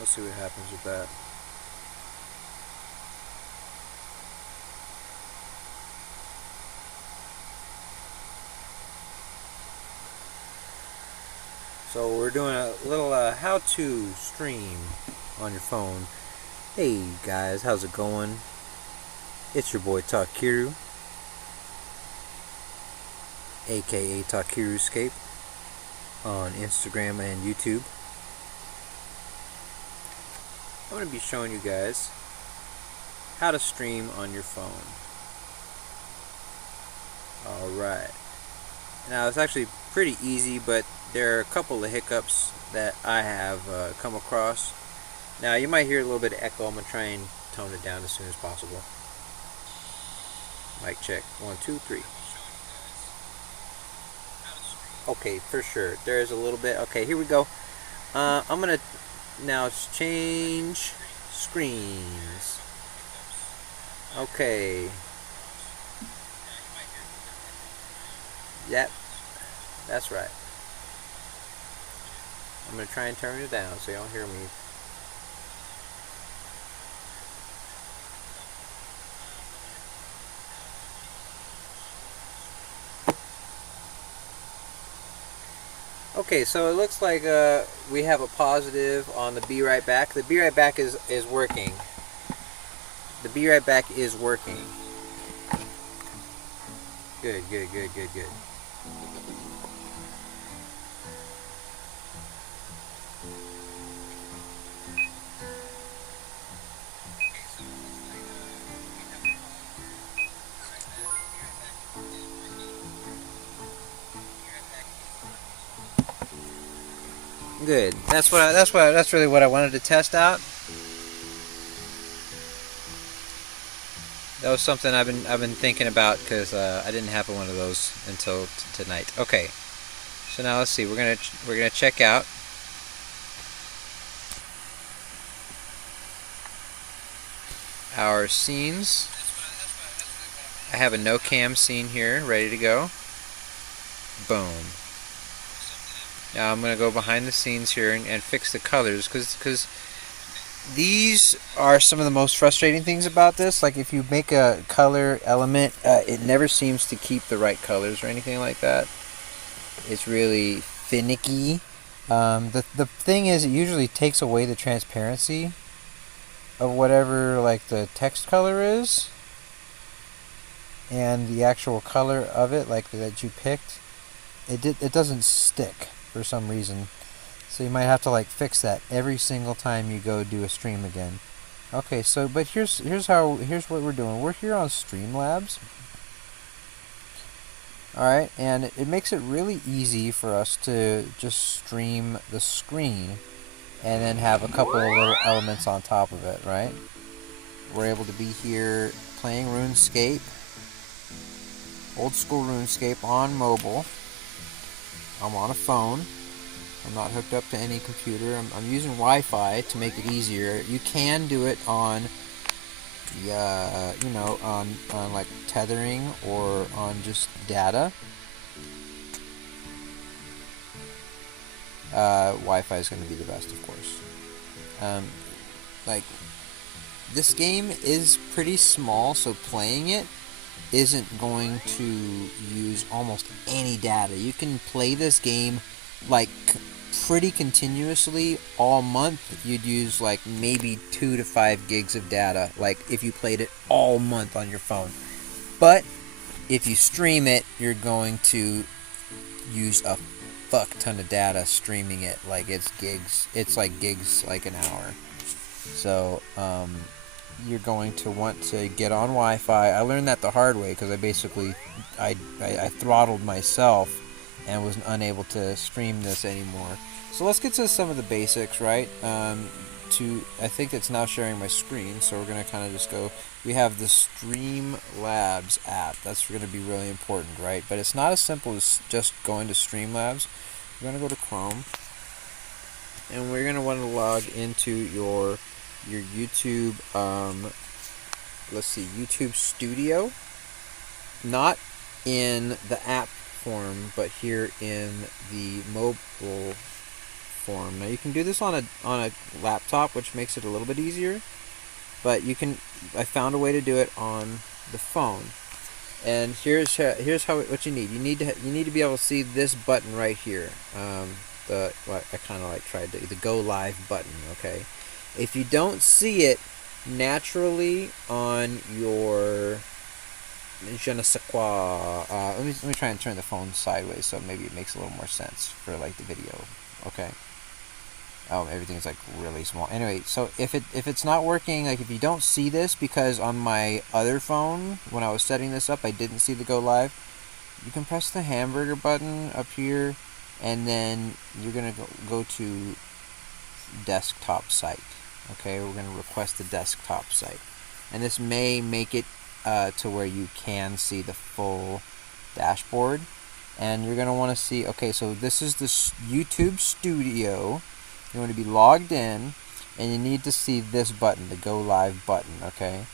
Let's see what happens with that. So we're doing a little how-to stream on your phone. Hey guys, how's it going? It's your boy Takiru, aka Takiruscape, on Instagram and YouTube. I'm going to be showing you guys how to stream on your phone. Alright. Now it's actually pretty easy, but there are a couple of hiccups that I have come across. Now you might hear a little bit of echo. I'm going to try and tone it down as soon as possible. Mic check. 1, 2, 3. Okay, for sure. There's a little bit. Okay, here we go. I'm going to now change screens. Okay. Yep, that's right. I'm going to try and turn it down so you don't hear me. Okay, so it looks like we have a positive on the Be Right Back. The Be Right Back is working. The Be Right Back is working. Good, good, good, good, good. Good. That's really what I wanted to test out. That was something I've been thinking about because I didn't have one of those until tonight. Okay. So now let's see. We're gonna check out our scenes. I have a no cam scene here ready to go. Boom. Now I'm going to go behind the scenes here and fix the colors because these are some of the most frustrating things about this. Like if you make a color element, it never seems to keep the right colors or anything like that. It's really finicky. The thing is, it usually takes away the transparency of whatever like the text color is, and the actual color of it, like that you picked, it doesn't stick for some reason. So you might have to like fix that every single time you go do a stream again. Okay, so but here's what we're doing. We're here on Streamlabs. Alright, and it makes it really easy for us to just stream the screen and then have a couple of little elements on top of it, right? We're able to be here playing RuneScape, old school RuneScape on mobile. I'm on a phone. I'm not hooked up to any computer. I'm using Wi-Fi to make it easier. You can do it on, on like tethering or on just data. Wi-Fi is going to be the best, of course. Like, this game is pretty small, so playing it isn't going to use almost any data. You can play this game like pretty continuously all month. You'd use like maybe 2 to 5 gigs of data, like if you played it all month on your phone. But if you stream it, you're going to use a fuck ton of data streaming it. Like it's gigs. It's like gigs like an hour. So you're going to want to get on Wi-Fi. I learned that the hard way because I throttled myself and was unable to stream this anymore. So let's get to some of the basics, right? I think it's now sharing my screen, so we're going to kind of just go. We have the Streamlabs app. That's going to be really important, right? But it's not as simple as just going to Streamlabs. We're going to go to Chrome, and we're going to want to log into your YouTube, let's see, YouTube Studio, not in the app form, but here in the mobile form. Now you can do this on a laptop, which makes it a little bit easier, but I found a way to do it on the phone. And here's how what you need. You need to be able to see this button right here. I kind of like tried the go live button. Okay, if you don't see it naturally on your je ne sais quoi, let me try and turn the phone sideways so maybe it makes a little more sense for like the video. Okay. Oh, everything's like really small. Anyway, so if it's not working, like if you don't see this, because on my other phone when I was setting this up I didn't see the go live, you can press the hamburger button up here, and then you're gonna go to desktop site. Okay, we're gonna request the desktop site, and this may make it to where you can see the full dashboard, and you're gonna want to see. Okay, so this is the YouTube Studio. You want to be logged in, and you need to see this button, the Go Live button, okay?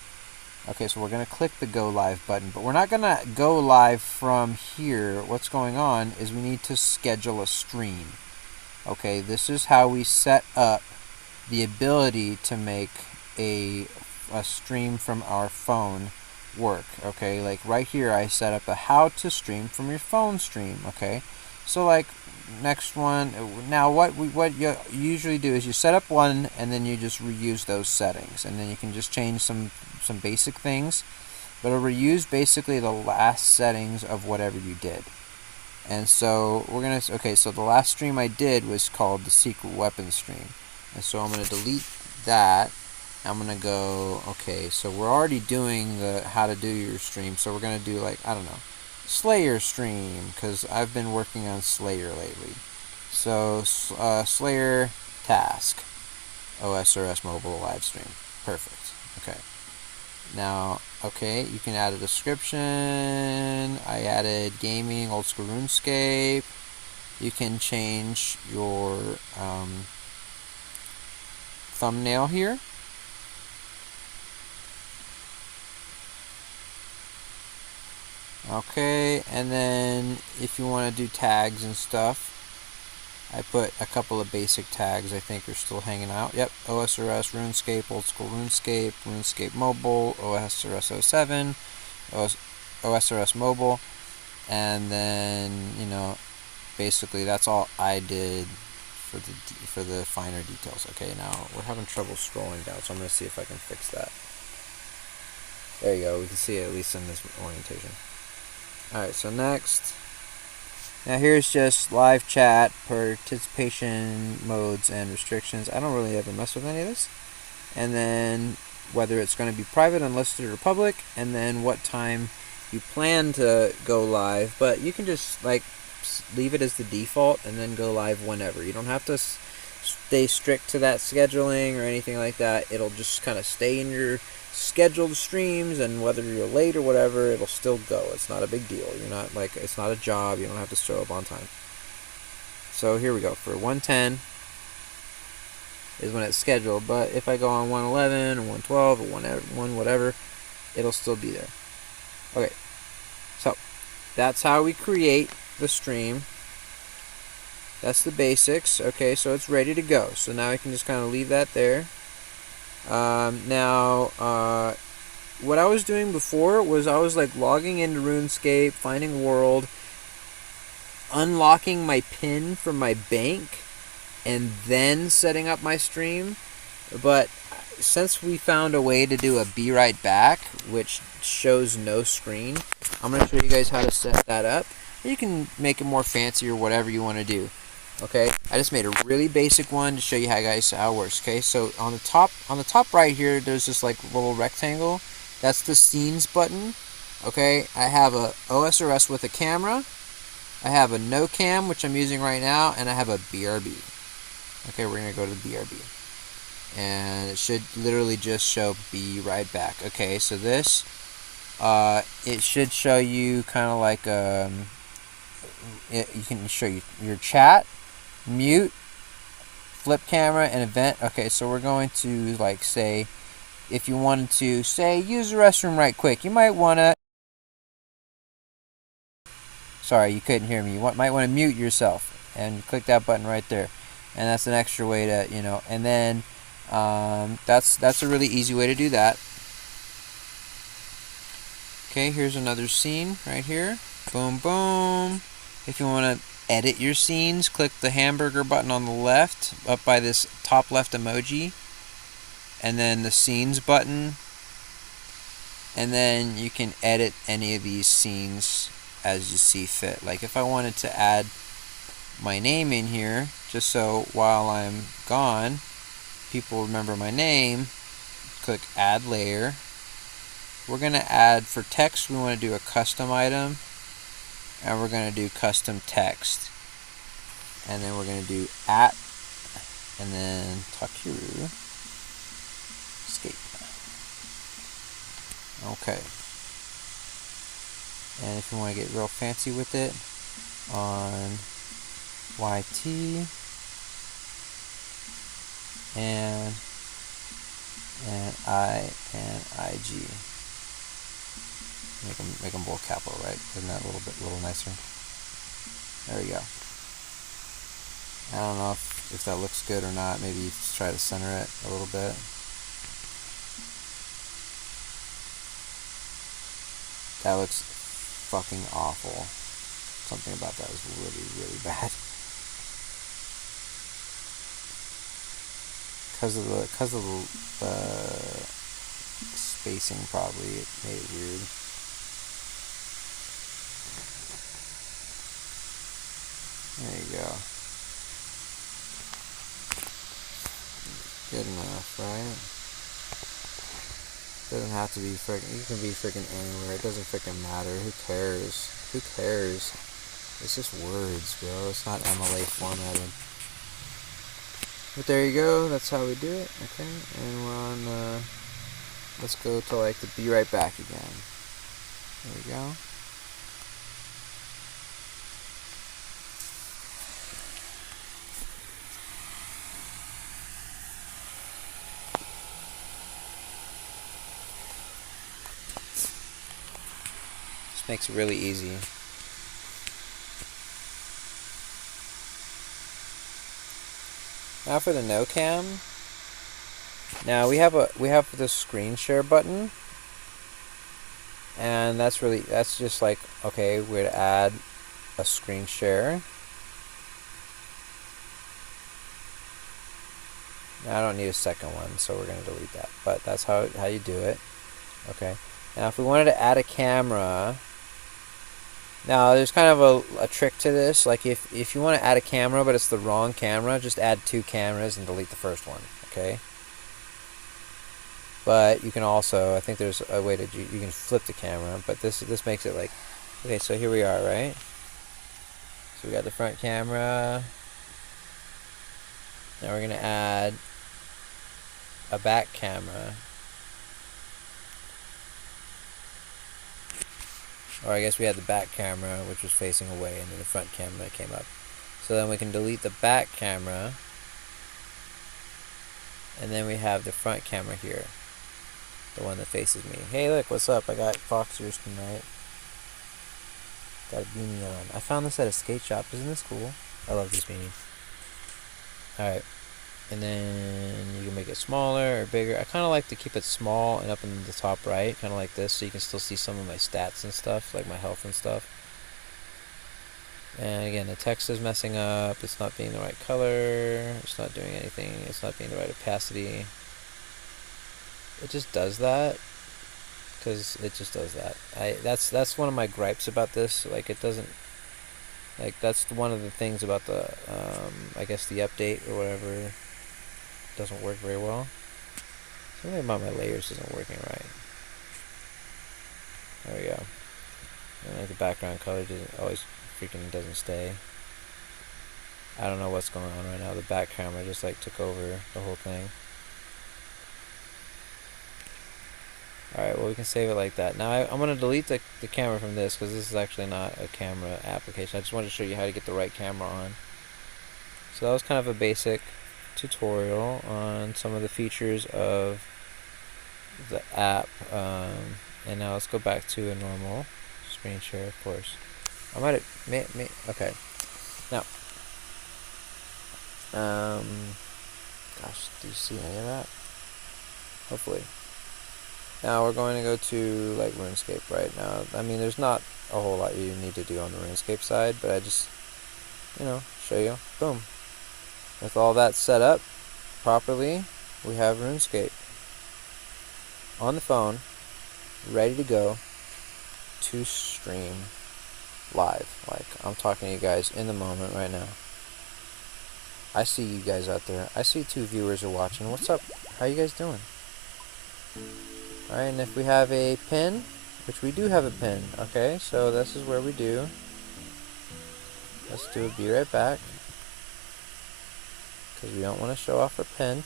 Okay, so we're going to click the Go Live button, but we're not going to go live from here. What's going on is we need to schedule a stream. Okay, this is how we set up the ability to make a stream from our phone work, okay? Like right here I set up a how to stream from your phone stream, okay? So like next one, now what you usually do is you set up one and then you just reuse those settings, and then you can just change some basic things, but it'll reuse basically the last settings of whatever you did. And so we're gonna, okay, so the last stream I did was called the secret weapon stream, and so I'm gonna delete that. I'm gonna go, okay, so we're already doing the how to do your stream, so we're gonna do like, I don't know, Slayer stream, because I've been working on Slayer lately. So Slayer task, OSRS Mobile live stream, perfect. Okay, now, okay, you can add a description. I added gaming, old school RuneScape. You can change your thumbnail here. Okay, and then if you want to do tags and stuff, I put a couple of basic tags I think are still hanging out. Yep, OSRS RuneScape, old school RuneScape, RuneScape Mobile, OSRS 07, OSRS Mobile, and then, you know, basically that's all I did for the finer details. Okay, now we're having trouble scrolling down, so I'm going to see if I can fix that. There you go, we can see it at least in this orientation. Alright, so next, now here's just live chat, participation modes, and restrictions. I don't really ever mess with any of this. And then whether it's going to be private, unlisted, or public, and then what time you plan to go live. But you can just like leave it as the default and then go live whenever. You don't have to stay strict to that scheduling or anything like that. It'll just kind of stay in your scheduled streams, and whether you're late or whatever, it'll still go. It's not a big deal. You're not like, it's not a job. You don't have to show up on time. So here we go. For 110 is when it's scheduled, but if I go on 111 or 112 or 1 whatever, it'll still be there. Okay, so that's how we create the stream. That's the basics. Okay, so it's ready to go. So now I can just kind of leave that there. What I was doing before was I was like logging into RuneScape, finding world, unlocking my PIN from my bank, and then setting up my stream. But since we found a way to do a be right back, which shows no screen, I'm going to show you guys how to set that up. You can make it more fancy or whatever you want to do. Okay, I just made a really basic one to show you how it works. Okay, so on the top right here, there's this like little rectangle. That's the scenes button. Okay, I have a OSRS with a camera. I have a no cam, which I'm using right now, and I have a BRB. Okay, we're gonna go to the BRB, and it should literally just show be right back. Okay, so this it should show you kind of like you can show your chat, mute, flip camera, and event. Okay, so we're going to like say, if you wanted to say use the restroom right quick, you might want to, sorry you couldn't hear me, you might want to mute yourself and click that button right there. and that's an extra way to, you know, and then that's a really easy way to do that. Okay, here's another scene right here. Boom, boom. If you want to edit your scenes, click the hamburger button on the left, up by this top left emoji, and then the scenes button, and then you can edit any of these scenes as you see fit. Like if I wanted to add my name in here, just so while I'm gone, people remember my name, click add layer. We're going to add, for text, we want to do a custom item, and we're going to do custom text. And then we're going to do at, and then Takiru, escape. Okay. And if you want to get real fancy with it, on YT, and I and IG. Make them both capital, right? Isn't that a little nicer? There we go. I don't know if that looks good or not. Maybe try to center it a little bit. That looks fucking awful. Something about that is really, really bad. Because of the spacing, probably it made it weird. There you go. Good enough, right? Doesn't have to be freaking. You can be freaking anywhere. It doesn't freaking matter. Who cares? Who cares? It's just words, bro. It's not MLA formatted. But there you go. That's how we do it. Okay, and we're on. Let's go to like the be right back again. There we go. Just makes it really easy. Now for the no cam. Now we have the screen share button, and that's just like, okay, we're to add a screen share. Now I don't need a second one, so we're gonna delete that. But that's how you do it. Okay. Now if we wanted to add a camera, now there's kind of a trick to this. Like if you want to add a camera but it's the wrong camera, just add 2 cameras and delete the first one. Okay. But you can also, I think there's a way that you can flip the camera, but this makes it like, okay, so here we are, right? So we got the front camera. Now we're gonna add a back camera. Or I guess we had the back camera, which was facing away, and then the front camera came up. So then we can delete the back camera, and then we have the front camera here. The one that faces me. Hey, look, what's up? I got fox ears tonight. Got a beanie on. I found this at a skate shop. Isn't this cool? I love these beanies. Alright. And then you can make it smaller or bigger. I kind of like to keep it small and up in the top right. Kind of like this, so you can still see some of my stats and stuff, like my health and stuff. And again, the text is messing up. It's not being the right color. It's not doing anything. It's not being the right opacity. It just does that because it just does that. That's one of my gripes about this. Like, it doesn't, like, that's one of the things about the I guess the update or whatever doesn't work very well. Something about my layers isn't working right. There we go. And like the background color doesn't stay. I don't know what's going on right now. The back camera just like took over the whole thing. Alright, well, we can save it like that. Now I'm going to delete the camera from this because this is actually not a camera application. I just wanted to show you how to get the right camera on. So that was kind of a basic tutorial on some of the features of the app. And now let's go back to a normal screen share, of course. I might have... okay. Now, Gosh, do you see any of that? Hopefully. Now we're going to go to like RuneScape right now. I mean, there's not a whole lot you need to do on the RuneScape side, but I just, show you. Boom. With all that set up properly, we have RuneScape on the phone, ready to go to stream live. Like, I'm talking to you guys in the moment right now. I see you guys out there. I see 2 viewers are watching. What's up? How you guys doing? Alright, and if we have a pin, which we do have a pin, okay, so this is where we do. Let's do a be right back, because we don't want to show off our pin.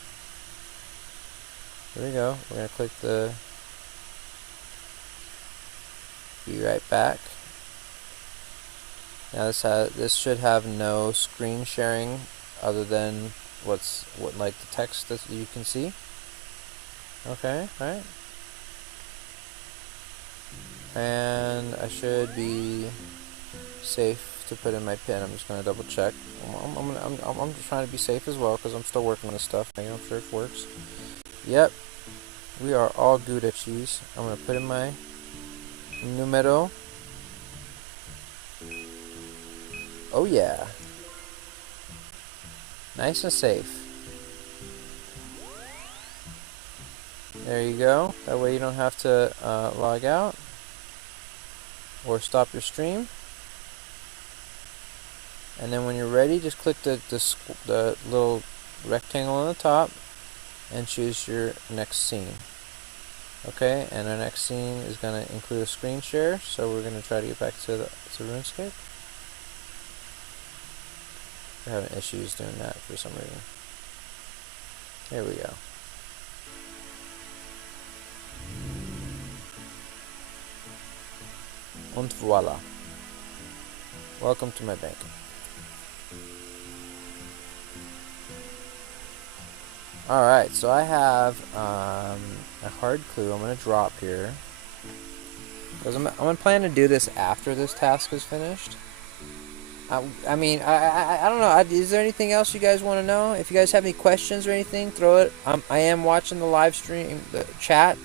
Here we go. We're going to click the be right back. Now this should have no screen sharing other than what like the text that you can see. Okay, right? And I should be safe to put in my pin. I'm just gonna double check. I'm just trying to be safe as well because I'm still working on this stuff, making sure it works. Yep, we are all good at cheese. I'm gonna put in my numero. Oh yeah, nice and safe. There you go. That way you don't have to log out or stop your stream. And then when you're ready, just click the little rectangle on the top and choose your next scene. Okay, and our next scene is going to include a screen share, so we're going to try to get back to RuneScape. We're having issues doing that for some reason. Here we go. And voila. Welcome to my bank. Alright, so I have a hard clue I'm going to drop here. Because I'm going to plan to do this after this task is finished. I mean, I don't know. Is there anything else you guys want to know? If you guys have any questions or anything, throw it. I am watching the live stream, the chat.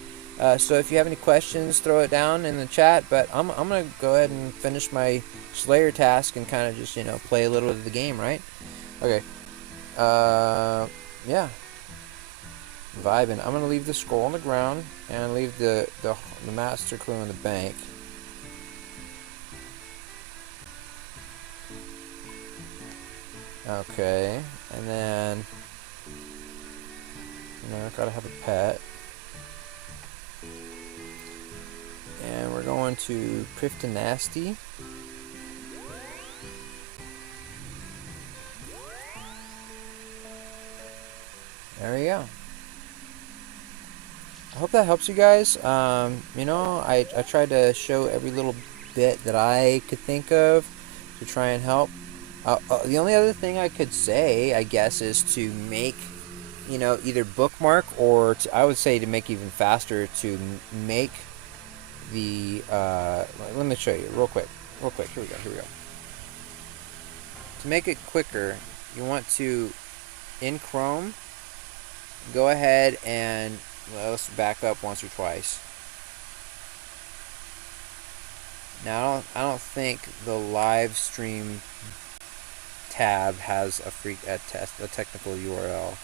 So if you have any questions, throw it down in the chat. But I'm going to go ahead and finish my Slayer task and kind of just, play a little bit of the game, right? Okay. Yeah. Vibing. I'm going to leave the scroll on the ground and leave the master clue in the bank. Okay, and then, gotta have a pet. And we're going to Prifta Nasty. There we go. I hope that helps you guys. I tried to show every little bit that I could think of to try and help. The only other thing I could say, I guess, is to make, either bookmark or I would say to make even faster to make the, let me show you real quick. Here we go. To make it quicker, you want to, in Chrome, go ahead and, let's back up once or twice. Now, I don't think the live stream tab has a technical URL.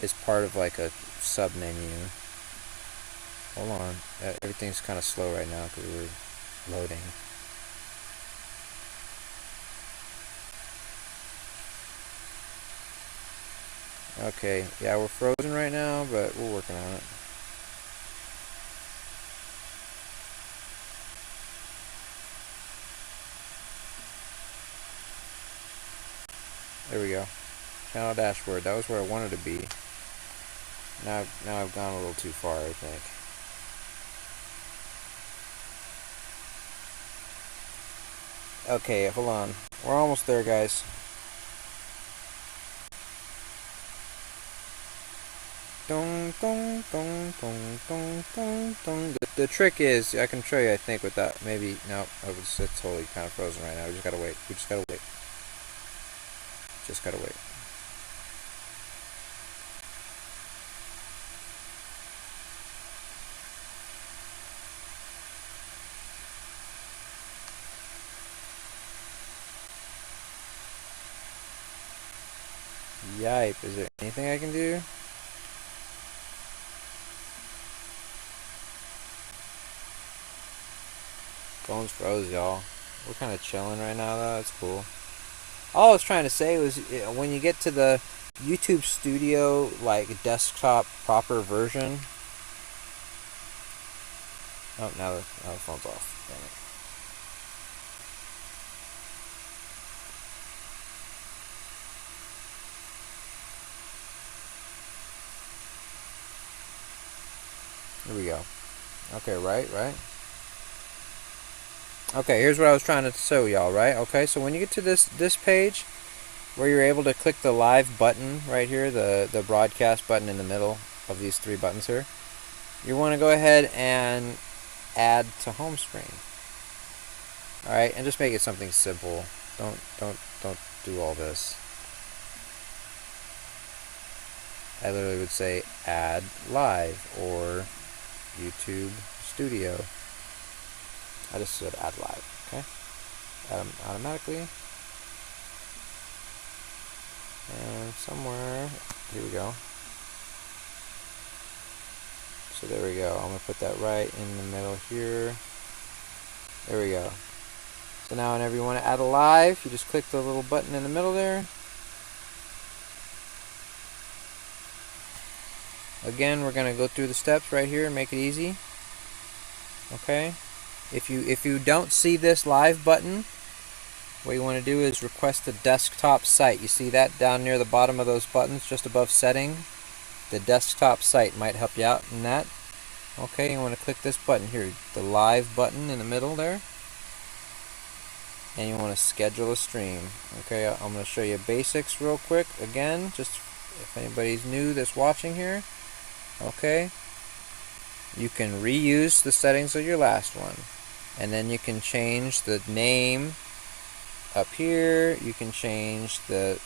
It's part of like a sub menu. Hold on, everything's kind of slow right now because we're loading. Okay, yeah, we're frozen right now, but we're working on it. There we go. Channel dashboard. That was where I wanted to be. Now I've gone a little too far, I think. Okay, hold on. We're almost there, guys. Dong, dong, dong, dong, dong, dong, dong. The trick is, I can show you, I think, with that. Maybe, no, it's totally kind of frozen right now. We just gotta wait. Just gotta wait. Yipe, is there anything I can do? Phone's froze, y'all. We're kind of chilling right now, though. That's cool. All I was trying to say was when you get to the YouTube Studio, like desktop proper version. Oh, now the phone's off. Damn it. Here we go. Okay, right. Okay, here's what I was trying to show y'all, right? Okay, so when you get to this page, where you're able to click the live button right here, the broadcast button in the middle of these three buttons here, you want to go ahead and add to home screen. All right, and just make it something simple. Don't do all this. I literally would say add live or YouTube Studio. I just said add live. Okay, add them automatically. And somewhere, here we go. So there we go. I'm going to put that right in the middle here. There we go. So now whenever you want to add a live, you just click the little button in the middle there. Again, we're going to go through the steps right here and make it easy. Okay. If you don't see this live button, what you want to do is request the desktop site. You see that down near the bottom of those buttons, just above setting? The desktop site might help you out in that. Okay, you want to click this button here, the live button in the middle there. And you want to schedule a stream. Okay, I'm going to show you basics real quick again, just if anybody's new that's watching here. Okay, you can reuse the settings of your last one, and then you can change the name up here. You can change the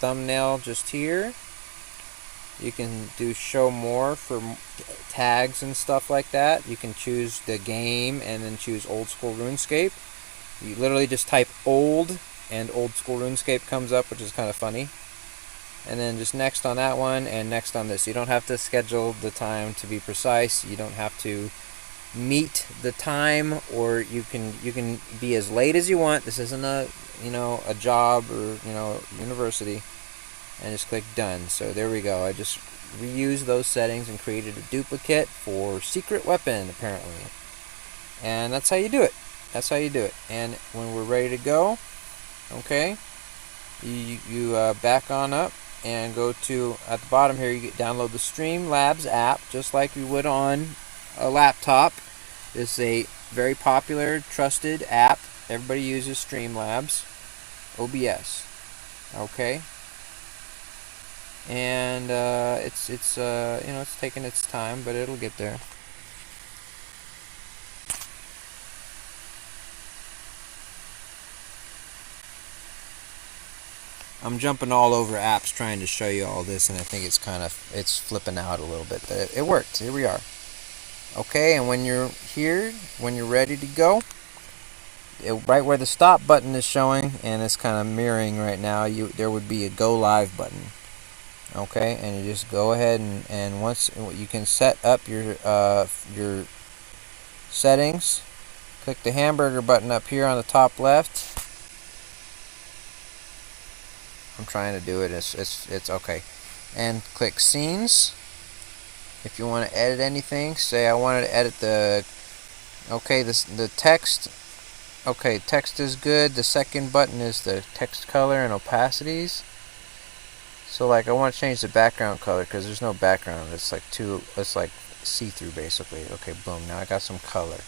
thumbnail just here. You can do show more for tags and stuff like that. You can choose the game and then choose old school RuneScape. You literally just type old and old school RuneScape comes up, which is kind of funny. And then just next on that one and next on this. You don't have to schedule the time to be precise. You don't have to meet the time, or you can be as late as you want. This isn't a a job or university. And just click done. So there we go. I just reused those settings and created a duplicate for secret weapon apparently. And that's how you do it. That's how you do it. And when we're ready to go, okay, you back on up and go to, at the bottom here, you download the Streamlabs app just like you would on a laptop. It's a very popular, trusted app. Everybody uses Streamlabs, OBS. Okay, and it's taking its time, but it'll get there. I'm jumping all over apps trying to show you all this, and I think it's flipping out a little bit. But it worked. Here we are. Okay, and when you're here, when you're ready to go, right where the stop button is showing, and it's kind of mirroring right now, there would be a go live button. Okay, and you just go ahead and once you can set up your settings, click the hamburger button up here on the top left. I'm trying to do it. It's okay. And click scenes. If you want to edit anything, say I wanted to edit the text. Okay, text is good. The second button is the text color and opacities. So like I want to change the background color because there's no background. It's like see-through basically. Okay, boom. Now I got some color.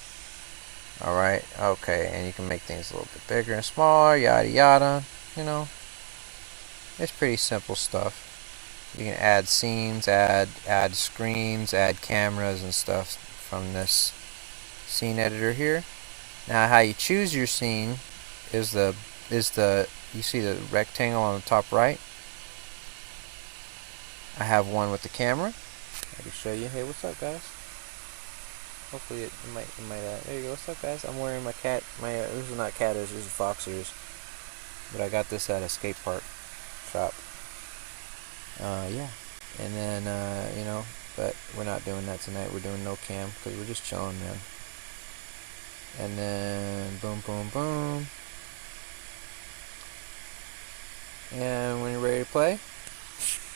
Alright, okay, and you can make things a little bit bigger and smaller, yada yada, It's pretty simple stuff. You can add scenes, add screens, add cameras and stuff from this scene editor here. Now how you choose your scene is you see the rectangle on the top right. I have one with the camera. I can show you. Hey, what's up, guys? Hopefully it might there you go. What's up, guys? I'm wearing my cat, this is not cat ears, this is fox ears. But I got this at a skate park shop. Yeah. And then, but we're not doing that tonight. We're doing no cam because we're just chilling, man. And then, boom, boom, boom. And when you're ready to play,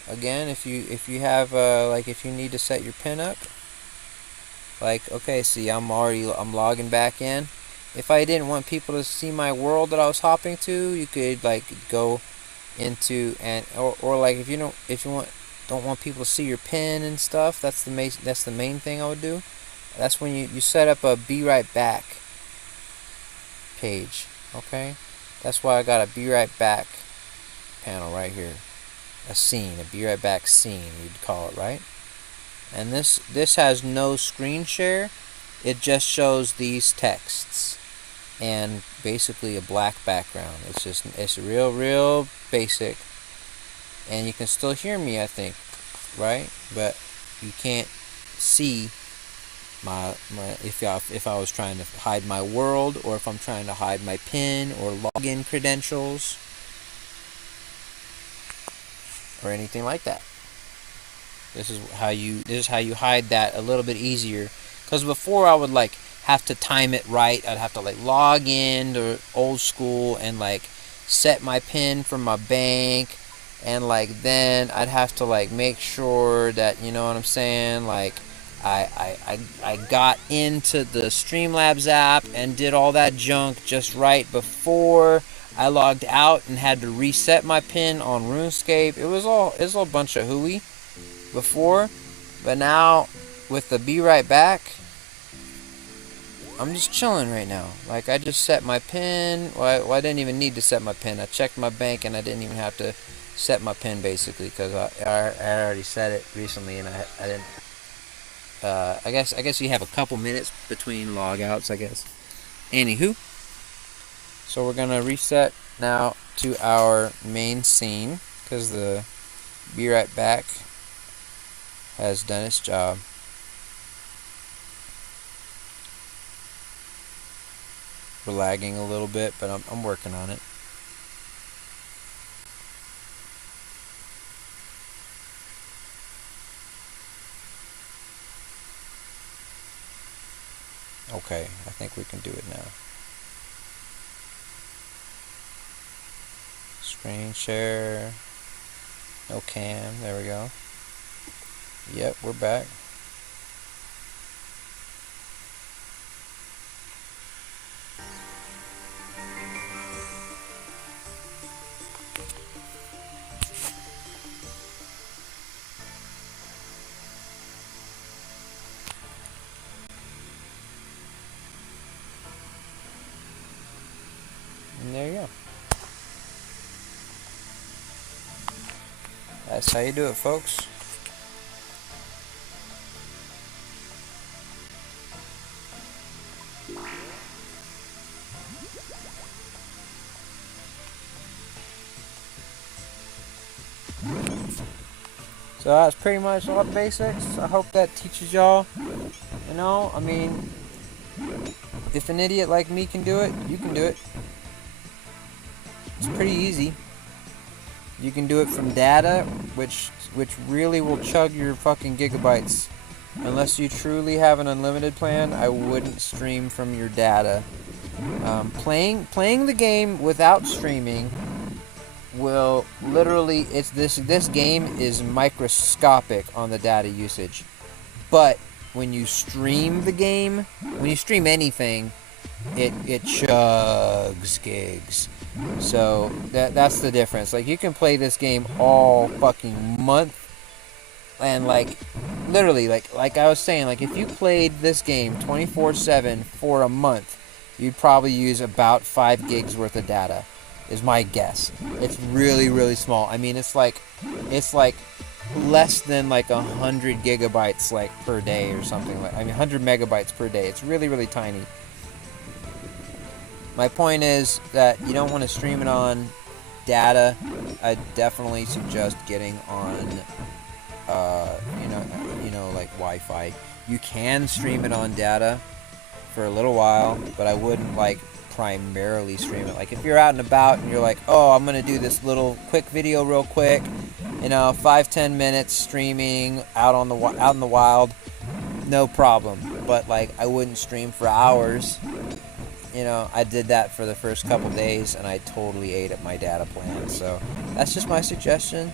again, if you have, if you need to set your pin up, okay, see, I'm logging back in. If I didn't want people to see my world that I was hopping to, you could, go into, or if you don't want people to see your pin and stuff, that's the main thing I would do. That's when you set up a be right back page, okay? That's why I got a be right back panel right here. A scene, a be right back scene, you'd call it, right? And this has no screen share. It just shows these texts and basically a black background. It's real basic, and you can still hear me, I think, right? But you can't see my if I was trying to hide my world, or if I'm trying to hide my PIN or login credentials or anything like that. This is how you hide that a little bit easier. Because before I would have to time it right. I'd have to log in to old school and set my PIN from my bank, and then I'd have to make sure that, you know what I'm saying, I got into the Streamlabs app and did all that junk just right before I logged out and had to reset my PIN on RuneScape. It was all a bunch of hooey before, but now with the be right back, I'm just chilling right now. I just set my PIN. Well, I didn't even need to set my PIN. I checked my bank and I didn't even have to set my PIN, basically, because I already set it recently, and I didn't. I guess you have a couple minutes between logouts, I guess. Anywho, so we're gonna reset now to our main scene because the be right back has done its job. We're lagging a little bit, but I'm working on it. Okay, I think we can do it now. Screen share. No cam. There we go. Yep, we're back. And there you go. That's how you do it, folks. So that's pretty much all the basics. I hope that teaches y'all. I mean, if an idiot like me can do it, you can do it. It's pretty easy. You can do it from data, which really will chug your fucking gigabytes. Unless you truly have an unlimited plan, I wouldn't stream from your data. Playing the game without streaming will literally, this game is microscopic on the data usage. But when you stream the game, when you stream anything, it chugs gigs. So that's the difference. You can play this game all fucking month, and literally, like I was saying, if you played this game 24/7 for a month, you'd probably use about 5 gigs worth of data, is my guess. It's really small. I mean, it's less than 100 gigabytes per day or something. 100 megabytes per day. It's really tiny. My point is that you don't want to stream it on data, I definitely suggest getting on, like Wi-Fi. You can stream it on data for a little while, but I wouldn't like primarily stream it. Like if you're out and about and you're like, oh, I'm gonna do this little quick video real quick, 5-10 minutes streaming out in the wild, no problem. But like I wouldn't stream for hours. I did that for the first couple days and I totally ate up my data plan. So that's just my suggestion.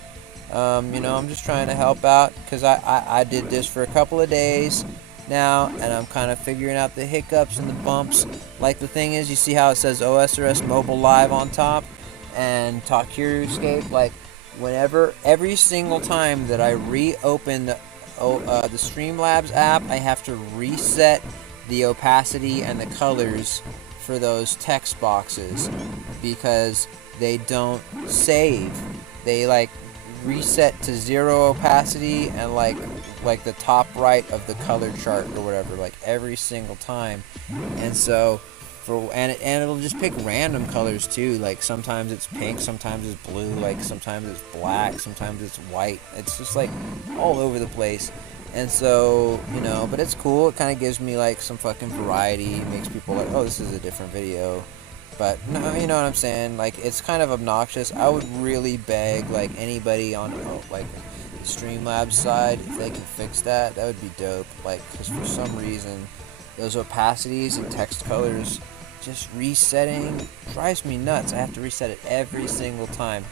I'm just trying to help out because I did this for a couple of days now, and I'm kind of figuring out the hiccups and the bumps. Like the thing is, you see how it says OSRS Mobile Live on top and Talk Escape? Like every single time that I reopen the Streamlabs app, I have to reset the opacity and the colors for those text boxes because they don't save. They like reset to 0 opacity and like the top right of the color chart or whatever, like every single time. And so and it'll just pick random colors too. Like sometimes it's pink, sometimes it's blue, like sometimes it's black, sometimes it's white. It's just like all over the place. And so, but it's cool. It kind of gives me like some fucking variety. It makes people like, oh, this is a different video. But no, you know what I'm saying? Like, it's kind of obnoxious. I would really beg like anybody on like the Streamlabs side, if they can fix that, that would be dope. Like, because for some reason those opacities and text colors just resetting drives me nuts. I have to reset it every single time.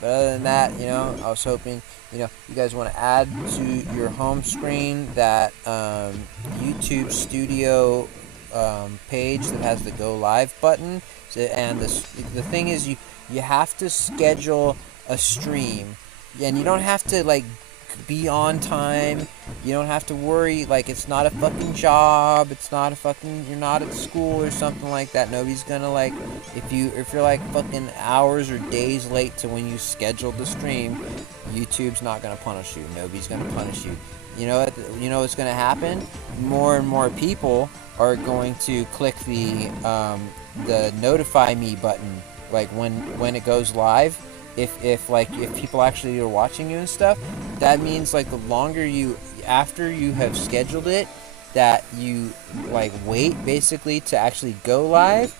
But other than that, I was hoping, you guys want to add to your home screen that YouTube Studio page that has the Go Live button. And the thing is, you have to schedule a stream, and you don't have to like be on time. You don't have to worry. Like, it's not a fucking job. It's not a fucking, you're not at school or something like that. Nobody's gonna like, if you're like fucking hours or days late to when you scheduled the stream, YouTube's not gonna punish you. Nobody's gonna punish you. You know what's gonna happen? More and more people are going to click the notify me button, like when it goes live. If people actually are watching you and stuff, that means like the longer after you have scheduled it, that you like wait basically to actually go live,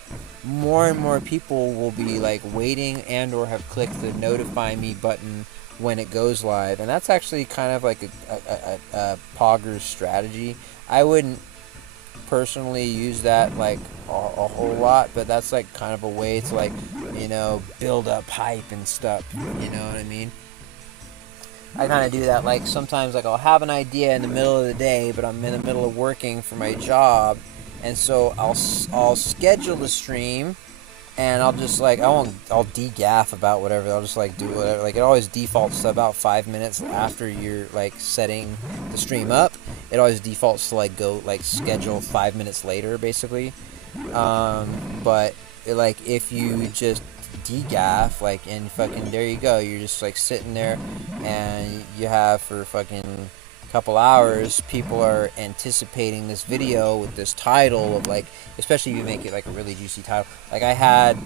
more and more people will be like waiting and or have clicked the notify me button when it goes live. And that's actually kind of like a Pogger's strategy. I wouldn't personally use that like a whole lot, but that's like kind of a way to like build up hype and stuff, you know what I mean? I kind of do that. Like sometimes like I'll have an idea in the middle of the day, but I'm in the middle of working for my job, and so I'll schedule the stream, and I'll just like I'll de-gaff about whatever. I'll just like do whatever. Like it always defaults to about 5 minutes after you're like setting the stream up. It always defaults to like go like schedule 5 minutes later basically. But like if you just de-gaff, like, and fucking there you go, you're just like sitting there and you have for fucking couple hours, people are anticipating this video with this title of like, especially if you make it like a really juicy title. Like I had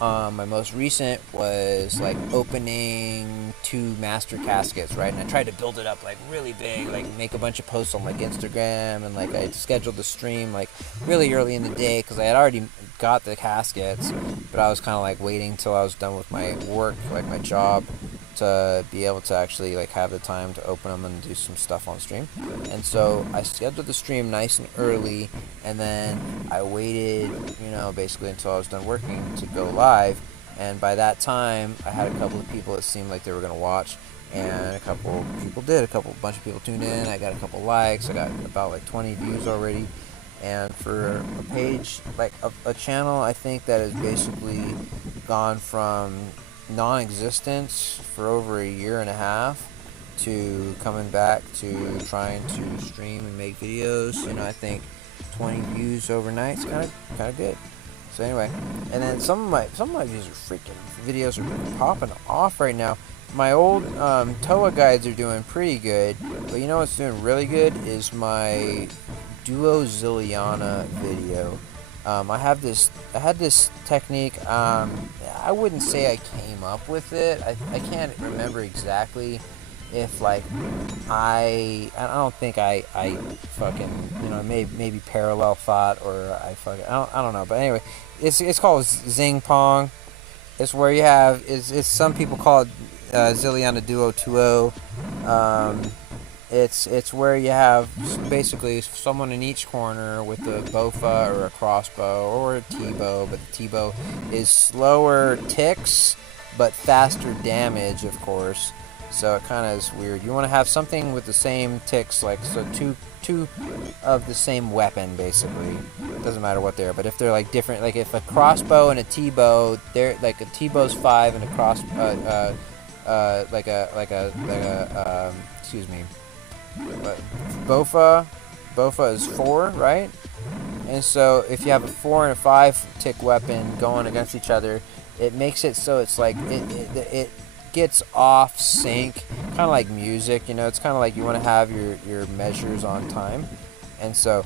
my most recent was like opening 2 master caskets, right? And I tried to build it up like really big, like make a bunch of posts on like Instagram, and like I scheduled the stream like really early in the day because I had already got the caskets, but I was kind of like waiting till I was done with my work, like my job, to be able to actually like have the time to open them and do some stuff on stream. And so I scheduled the stream nice and early, and then I waited, basically until I was done working to go live. And by that time, I had a couple of people that seemed like they were going to watch, and a couple people did. A bunch of people tuned in. I got a couple likes. I got about like 20 views already. And for a page, like a channel, I think that has basically gone from non-existence for over a year and a half to coming back to trying to stream and make videos. I think 20 views overnight is kind of good. So anyway, and then some of my videos are popping off right now. My old TOA guides are doing pretty good, but you know what's doing really good is my Duo Zilliana video. I had this technique. I wouldn't say I came up with it. I can't remember exactly if like I don't think I fucking, you know, maybe parallel thought, or I don't know. But anyway, it's called Zing Pong. It's where you have it's some people call it Zilliana Duo 2-0. It's where you have basically someone in each corner with a bofa or a crossbow or a T-bow, but the T-bow is slower ticks but faster damage, of course. So it kind of is weird. You want to have something with the same ticks, like so two of the same weapon, basically. It doesn't matter what they are, but if they're like different, like if a crossbow and a T-bow, they're like a T-bow's 5 and a excuse me. But Bofa is 4, right? And so if you have a 4 and a 5 tick weapon going against each other, it makes it so it's like it gets off sync, kind of like music. You know, it's kind of like you want to have your measures on time, and so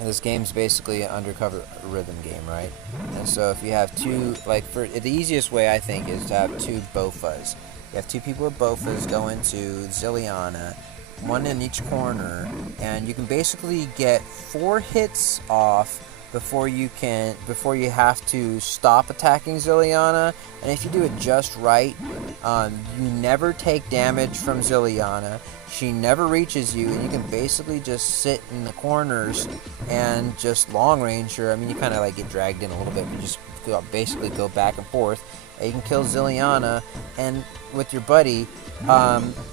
this game's basically an undercover rhythm game, right? And so if you have two, like for the easiest way I think is to have two Bofas. You have two people with Bofas go into Zilliana, one in each corner, and you can basically get 4 hits off before you have to stop attacking Zilliana. And if you do it just right, you never take damage from Zilliana. She never reaches you, and you can basically just sit in the corners and just long range her. I mean, you kind of like get dragged in a little bit, but you just basically go back and forth. And you can kill Zilliana and with your buddy.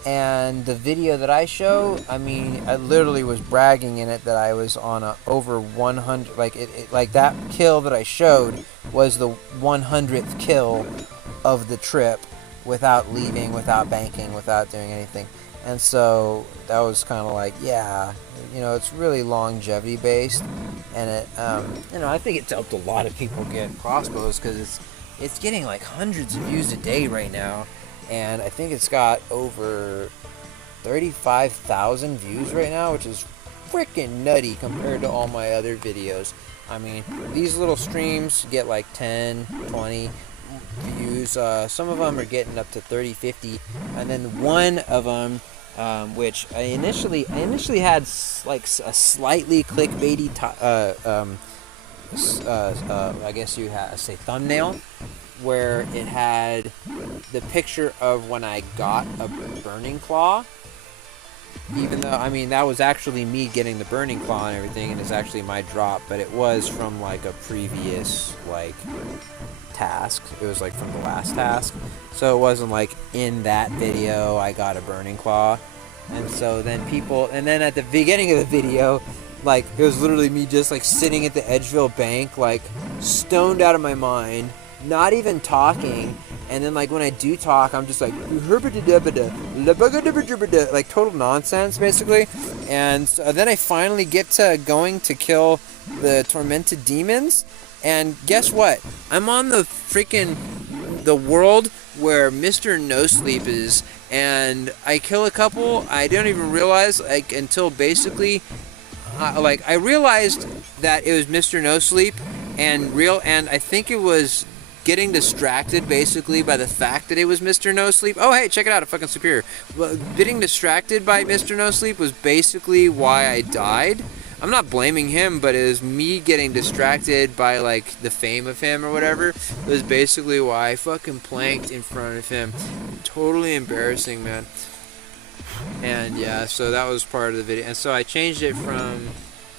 And the video that I show, I mean, I literally was bragging in it that I was on a over 100, like that kill that I showed was the 100th kill of the trip without leaving, without banking, without doing anything. And so that was kind of like, yeah, you know, it's really longevity based, and it, you know, I think it's helped a lot of people get crossbows because it's getting like hundreds of views a day right now. And I think it's got over 35,000 views right now, which is freaking nutty compared to all my other videos. I mean, these little streams get like 10, 20 views. Some of them are getting up to 30, 50. And then one of them, which I initially had like a slightly clickbaity, I guess you have say thumbnail, where it had the picture of when I got a burning claw, even though, I mean, that was actually me getting the burning claw and everything, and it's actually my drop, but it was from like a previous like task. It was like from the last task, so it wasn't like in that video I got a burning claw. And so then and then at the beginning of the video, like it was literally me just like sitting at the Edgeville bank, like stoned out of my mind, not even talking. And then like when I do talk, I'm just like like total nonsense basically. And so then I finally get to going to kill the tormented demons, and guess what? I'm on the world where Mr. No Sleep is, and I kill a couple. I don't even realize like until basically I realized that it was Mr. No Sleep, and I think it was getting distracted basically by the fact that it was Mr. No Sleep. Oh, hey, check it out, a fucking superior. Well, getting distracted by Mr. No Sleep was basically why I died. I'm not blaming him, but it was me getting distracted by like the fame of him or whatever. It was basically why I fucking planked in front of him. Totally embarrassing, man. And yeah, so that was part of the video. And so I changed it from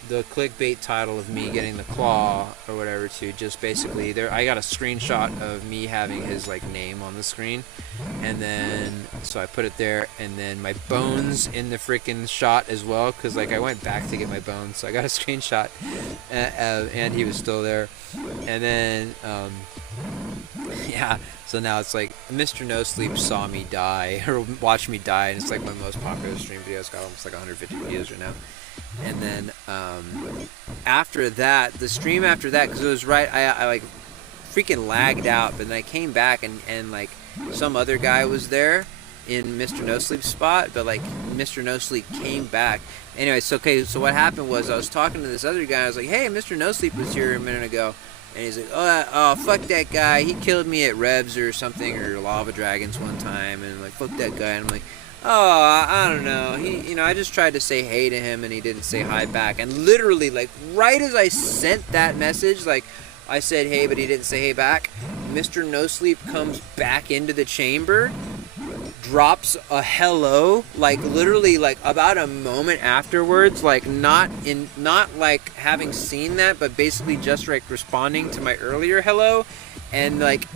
the clickbait title of me getting the claw or whatever to just basically I got a screenshot of me having his like name on the screen, and then so I put it there, and then my bones in the freaking shot as well, because like I went back to get my bones, so I got a screenshot and he was still there. And then yeah, so now it's like Mr. No Sleep saw me die or watched me die, and it's like my most popular stream video. It's got almost like 150 views right now. And then after that, the stream after that, because it was right, I like freaking lagged out, but then I came back and like some other guy was there, in Mr. No Sleep's spot, but like Mr. No Sleep came back. Anyway, so what happened was I was talking to this other guy. I was like, "Hey, Mr. No Sleep was here a minute ago," and he's like, "Oh, fuck that guy. He killed me at Revs or something or Lava Dragons one time, and like fuck that guy." And I'm like, "Oh, I don't know. I just tried to say hey to him, and he didn't say hi back." And literally, like right as I sent that message, like I said hey, but he didn't say hey back. Mr. No Sleep comes back into the chamber, drops a hello, like literally like about a moment afterwards, like not like having seen that, but basically just like responding to my earlier hello. And like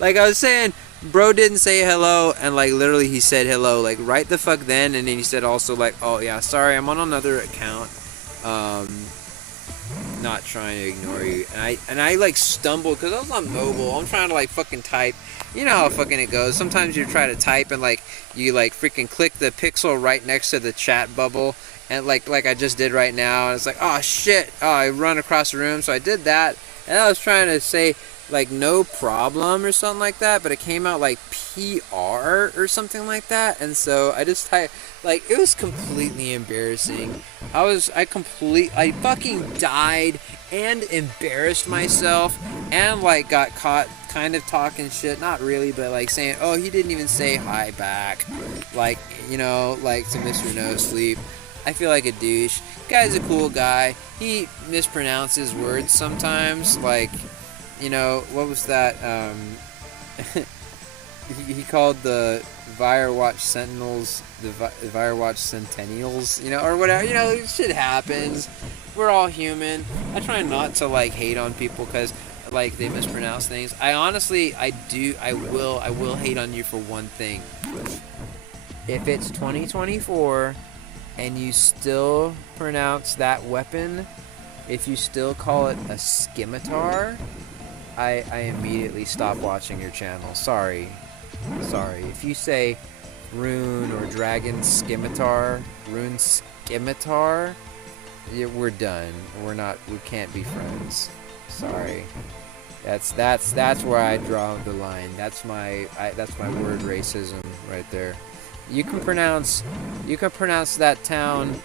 like I was saying, bro didn't say hello, and like literally he said hello like right the fuck then. And then he said also like, "Oh yeah, sorry, I'm on another account, not trying to ignore you." And I like stumbled because I was on mobile. I'm trying to like fucking type. You know how fucking it goes. Sometimes you try to type and like you like freaking click the pixel right next to the chat bubble, and like I just did right now, and it's like, oh shit, oh, I run across the room. So I did that, and I was trying to say like no problem or something like that, but it came out like PR or something like that. And so I just typed, like, it was completely embarrassing. I fucking died and embarrassed myself, and like got caught kind of talking shit, not really, but like saying, "Oh, he didn't even say hi back," like, like to Mr. No Sleep. I feel like a douche. Guy's a cool guy. He mispronounces words sometimes, like, what was that? He called the Firewatch Sentinels the Firewatch Centennials, or whatever. Shit happens. We're all human. I try not to like hate on people because like they mispronounce things. I will hate on you for one thing. If it's 2024 and you still pronounce that weapon, if you still call it a scimitar, I immediately stop watching your channel. Sorry. If you say rune or dragon scimitar, we're done. We can't be friends. Sorry. That's where I draw the line. That's my word racism right there. You can pronounce that town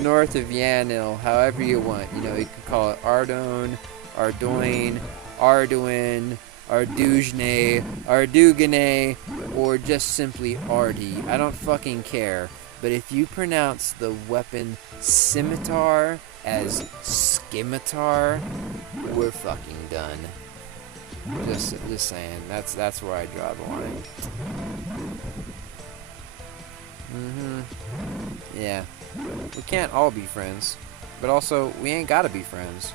north of Yanil however you want. You can call it Ardone, Ardoin, Arduin, Ardujne, Ardugane, or just simply Ardy. I don't fucking care. But if you pronounce the weapon scimitar as scimitar, we're fucking done. Just saying. That's where I draw the line. Yeah. We can't all be friends, but also we ain't gotta be friends.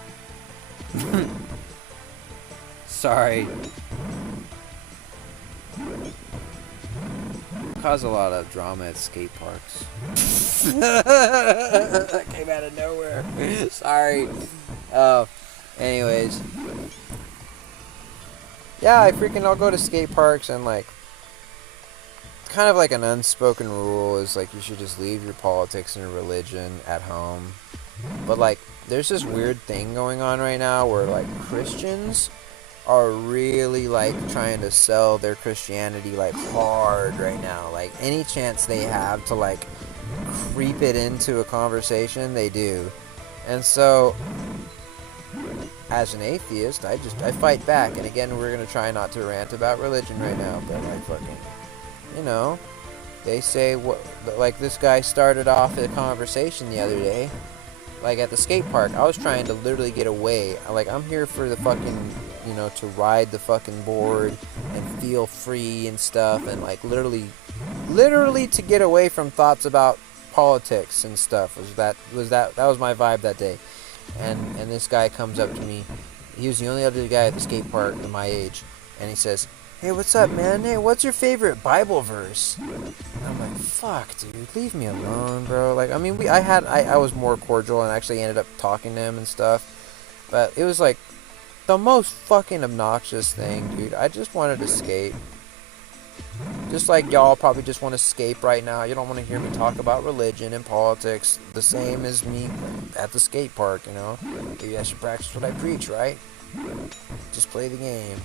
Sorry. Cause a lot of drama at skate parks. That came out of nowhere. Sorry. Anyways. Yeah, I'll go to skate parks, and like, kind of like an unspoken rule is like you should just leave your politics and religion at home. But like, there's this weird thing going on right now where like Christians are really like trying to sell their Christianity like hard right now. Like any chance they have to like creep it into a conversation, they do. And so as an atheist, I fight back. And again, we're gonna try not to rant about religion right now, but like fucking, they say what, like this guy started off a conversation the other day, like at the skate park. I was trying to literally get away. Like, I'm here for the fucking, to ride the fucking board and feel free and stuff, and like literally to get away from thoughts about politics and stuff. That was my vibe that day. And this guy comes up to me. He was the only other guy at the skate park at my age, and he says, "Hey, what's up, man? Hey, what's your favorite Bible verse?" And I'm like, "Fuck, dude, leave me alone, bro." Like, I mean, I was more cordial and actually ended up talking to him and stuff, but it was like the most fucking obnoxious thing, dude. I just wanted to skate. Just like y'all probably just want to escape right now. You don't want to hear me talk about religion and politics the same as me at the skate park, Maybe I should practice what I preach, right? Just play the game.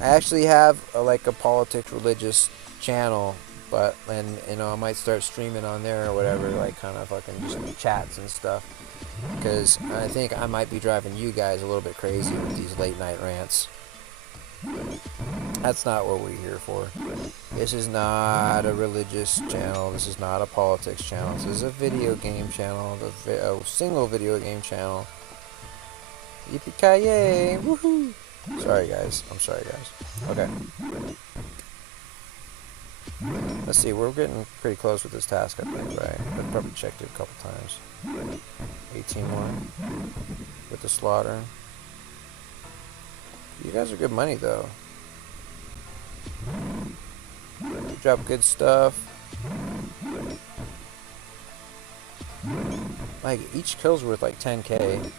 I actually have like a politics religious channel, but I might start streaming on there or whatever, like kind of fucking just chats and stuff. Because I think I might be driving you guys a little bit crazy with these late night rants. That's not what we're here for. This is not a religious channel. This is not a politics channel. This is a video game channel. A single video game channel. Yippee-ki-yay! Woohoo! Sorry guys. I'm sorry guys. Okay. Let's see. We're getting pretty close with this task, I think, right? I've probably checked it a couple times. 18-1 with the slaughter. You guys are good money though. You drop good stuff. Like each kill's worth like 10K.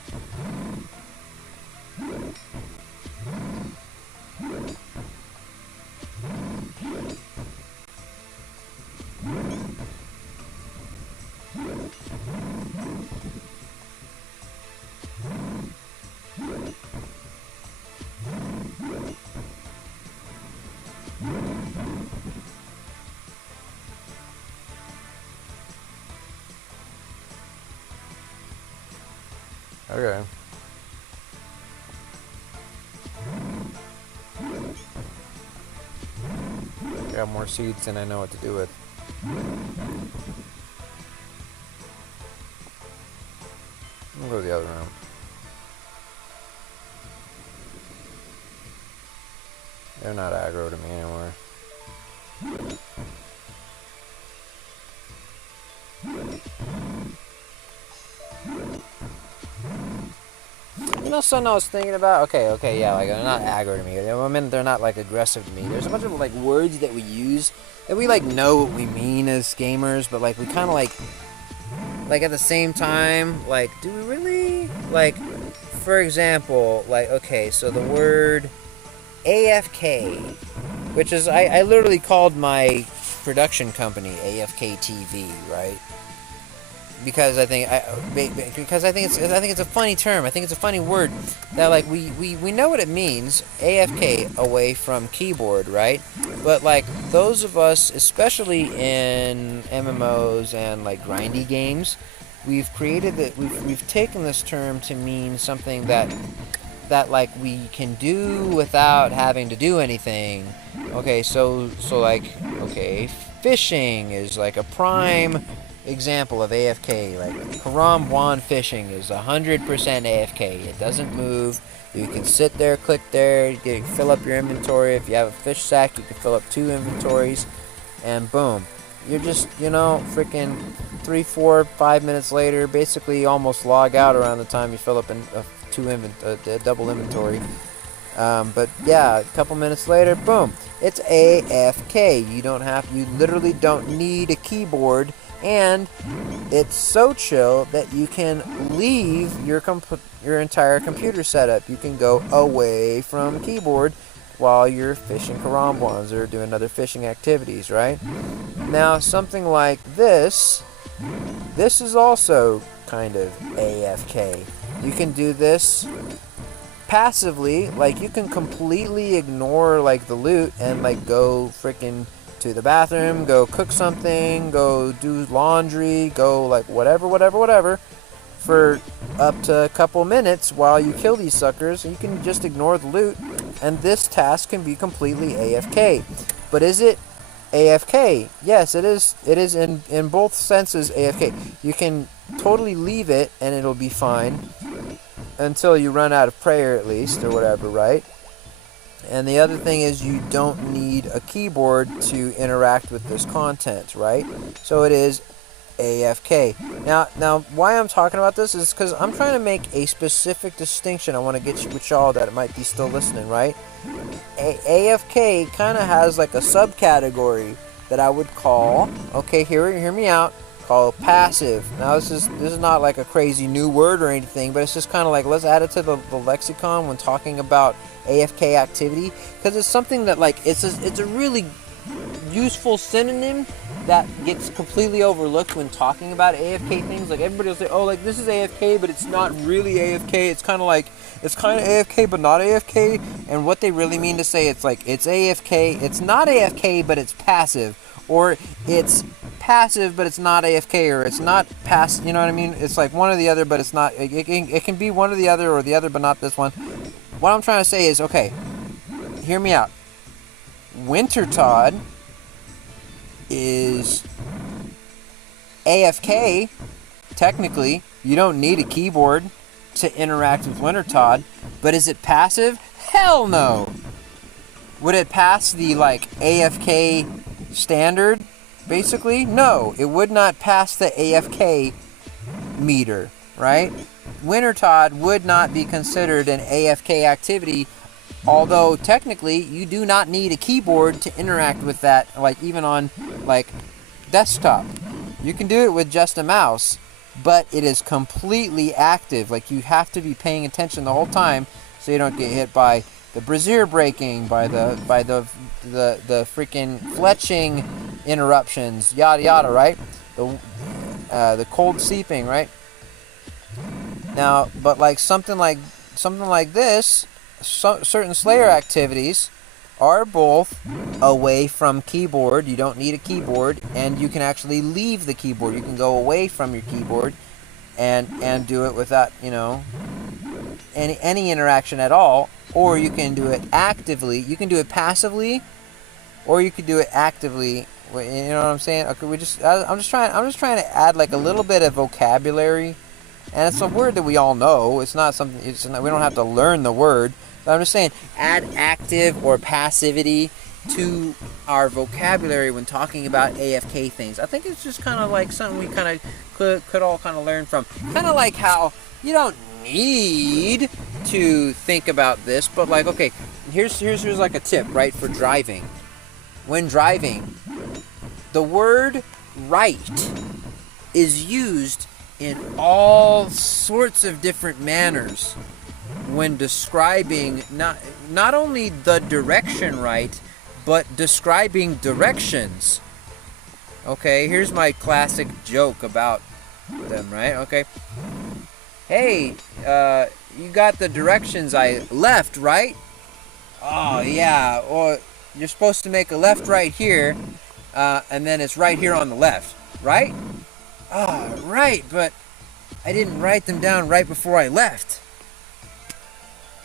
Okay. Got more seeds than I know what to do with. I'm gonna go the other room. They're not aggro to me anymore. You know something I was thinking about? Okay, yeah, like they're not aggro to me. I mean, they're not like aggressive to me. There's a bunch of like words that we use that we like know what we mean as gamers, but like we kind of like at the same time, like, do we really? Like, for example, like, okay, so the word AFK, which is, I literally called my production company AFK TV, right? Because I think it's a funny term. I think it's a funny word that like we know what it means, AFK, away from keyboard, right? But like those of us, especially in MMOs and like grindy games, we've taken this term to mean something that like we can do without having to do anything. Okay, so like, okay, fishing is like a prime example of AFK. Like Karam Wan fishing is 100% AFK. It doesn't move. You can sit there, click there, you fill up your inventory. If you have a fish sack, you can fill up 2 inventories, and boom, you're just, freaking 3, 4, 5 minutes later, basically almost log out around the time you fill up a double inventory. But yeah, a couple minutes later, boom, it's AFK. You literally don't need a keyboard, and it's so chill that you can leave your entire computer setup. You can go away from keyboard while you're fishing karambwans or doing other fishing activities, right? Now, something like this is also kind of AFK. You can do this passively, like you can completely ignore like the loot and like go freaking to the bathroom, go cook something, go do laundry, go like whatever for up to a couple minutes while you kill these suckers. You can just ignore the loot, and this task can be completely AFK. But is it AFK? Yes, it is. It is in both senses AFK. You can totally leave it and it'll be fine until you run out of prayer, at least, or whatever, right? And the other thing is you don't need a keyboard to interact with this content, right? So it is AFK. Now, why I'm talking about this is because I'm trying to make a specific distinction. I want to get you with y'all that might be still listening, right? AFK kind of has like a subcategory that I would call, okay, hear me out, called passive. Now this is not like a crazy new word or anything, but it's just kind of like, let's add it to the lexicon when talking about AFK activity, because it's something that like it's a really useful synonym that gets completely overlooked when talking about AFK things. Like everybody will say, oh, like this is AFK, but it's not really AFK. It's kind of AFK, but not AFK. And what they really mean to say, it's like it's AFK, it's not AFK, but it's passive, or it's passive, but it's not AFK, or it's not passive. You know what I mean? It's like one or the other, but it's not. It can be one or the other, but not this one. What I'm trying to say is, okay, hear me out. Wintertod is AFK. Technically, you don't need a keyboard to interact with Wintertod, but is it passive? Hell no. Would it pass the like AFK standard? Basically, no. It would not pass the AFK meter, right? Wintertod would not be considered an AFK activity. Although technically you do not need a keyboard to interact with that, like even on like desktop. You can do it with just a mouse, but it is completely active. Like you have to be paying attention the whole time so you don't get hit by the brazier breaking, by the freaking fletching interruptions, yada yada, right? The cold seeping, right? Now, but like something like this. Certain Slayer activities are both away from keyboard. You don't need a keyboard, and you can actually leave the keyboard. You can go away from your keyboard and do it without, you know, any interaction at all. Or you can do it actively. You can do it passively, or you could do it actively. You know what I'm saying? Okay, I'm just trying to add like a little bit of vocabulary, and it's a word that we all know. It's not something. We don't have to learn the word. But I'm just saying, add active or passivity to our vocabulary when talking about AFK things. I think it's just kind of like something we kind of could all kind of learn from. Kind of like how you don't need to think about this, but like, okay, here's like a tip, right, for driving. When driving, the word right is used in all sorts of different manners when describing not only the direction right, but describing directions. Okay, here's my classic joke about them, right? Okay. Hey, you got the directions I left, right? Oh, yeah. Or you're supposed to make a left right here, and then it's right here on the left, right? Oh, right, but I didn't write them down right before I left.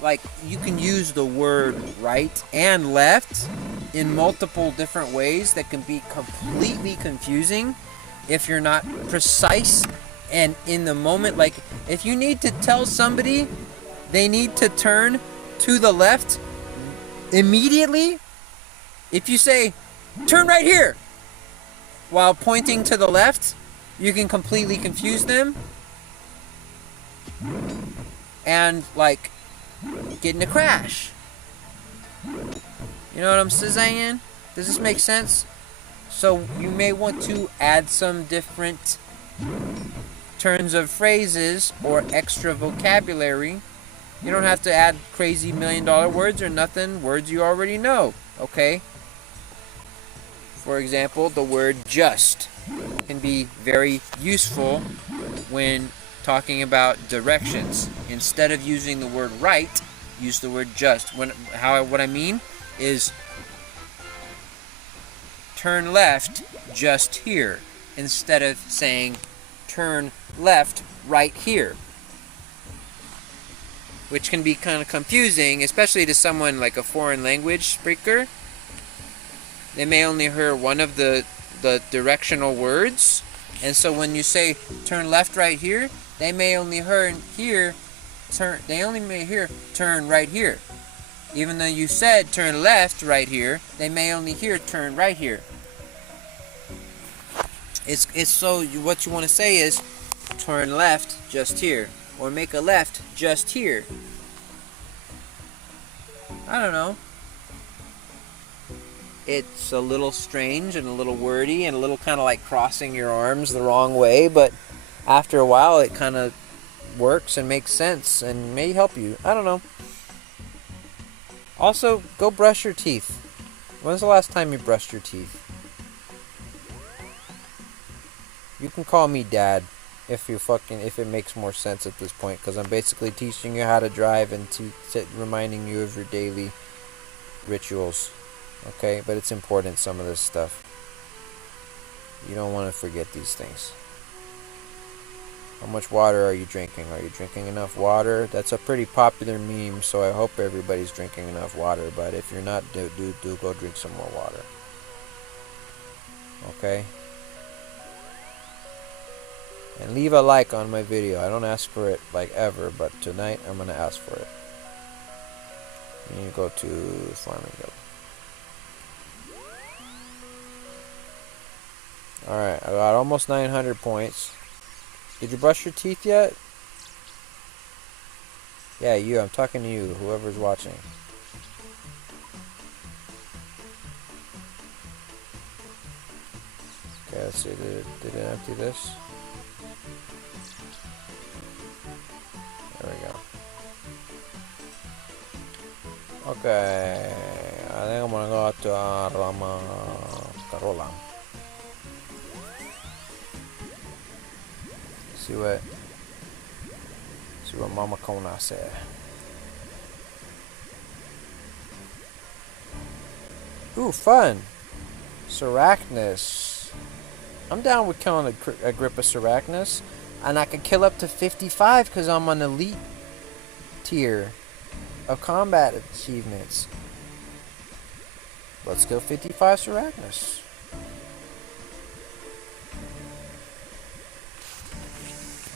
Like, you can use the word right and left in multiple different ways that can be completely confusing if you're not precise and in the moment. Like, if you need to tell somebody they need to turn to the left immediately, if you say, turn right here, while pointing to the left, you can completely confuse them and, like, get in a crash. You know what I'm saying? Does this make sense? So you may want to add some different turns of phrases or extra vocabulary. You don't have to add crazy $1 million words or nothing. Words you already know, okay? For example, the word just can be very useful when talking about directions. Instead of using the word right, use the word just. What I mean is turn left just here, instead of saying turn left right here, which can be kind of confusing, especially to someone like a foreign language speaker. They may only hear one of the directional words, and so when you say turn left right here, they may only hear turn right here. Even though you said turn left right here, they may only hear turn right here. It's so what you want to say is turn left just here, or make a left just here. I don't know. It's a little strange and a little wordy and a little kind of like crossing your arms the wrong way, but after a while it kind of works and makes sense and may help you. I don't know. Also, go brush your teeth. When's the last time you brushed your teeth? You can call me Dad if it makes more sense at this point, because I'm basically teaching you how to drive and reminding you of your daily rituals. Okay, but it's important, some of this stuff. You don't want to forget these things. How much water are you drinking? Are you drinking enough water? That's a pretty popular meme, so I hope everybody's drinking enough water. But if you're not, do go drink some more water. Okay? And leave a like on my video. I don't ask for it like ever, but tonight I'm going to ask for it. You need to go to Farmingdale. Alright, I got almost 900 points. Did you brush your teeth yet? Yeah, you. I'm talking to you, whoever's watching. Okay, let's see. Did it empty this? There we go. Okay, I think I'm gonna go to Rama Carola. See what Mama Kona said. Ooh, fun! Sarachnis. I'm down with killing a grip of Sarachnis. And I can kill up to 55 because I'm on elite tier of combat achievements. Let's kill 55 Sarachnis.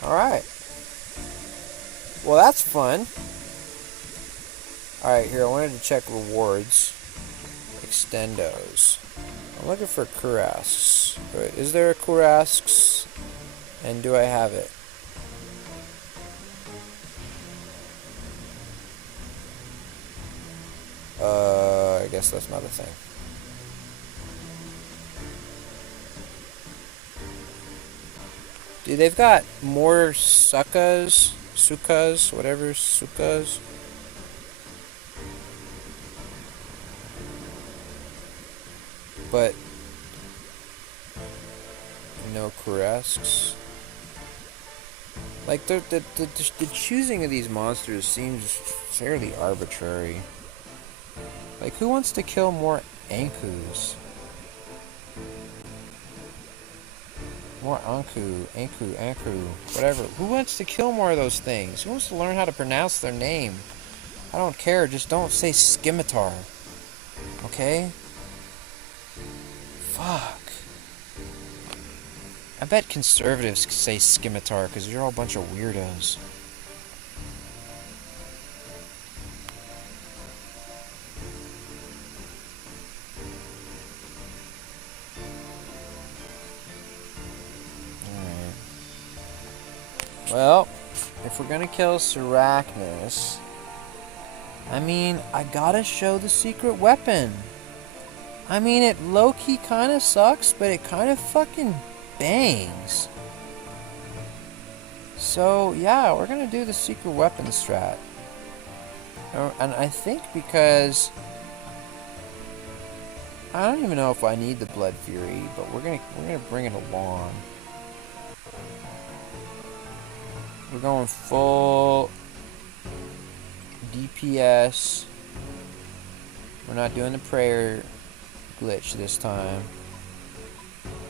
Alright. Well, that's fun. Alright, here, I wanted to check rewards. Extendos. I'm looking for Kurasks. Is there a Kurasks? And do I have it? I guess that's not a thing. Dude, they've got more sukas, whatever, sukas. But no Kurasks. Like, the choosing of these monsters seems fairly arbitrary. Like, who wants to kill more Ankus? More Anku, whatever. Who wants to kill more of those things? Who wants to learn how to pronounce their name? I don't care, just don't say Scimitar. Okay? Fuck. I bet conservatives say Scimitar because you're all a bunch of weirdos. Alright. Well, if we're gonna kill Sarachnis, I mean, I gotta show the secret weapon. I mean, it low-key kind of sucks, but it kind of fucking bangs. So, yeah, we're gonna do the secret weapon strat. And I think because I don't even know if I need the Blood Fury, but we're gonna bring it along. We're going full DPS. We're not doing the prayer glitch this time.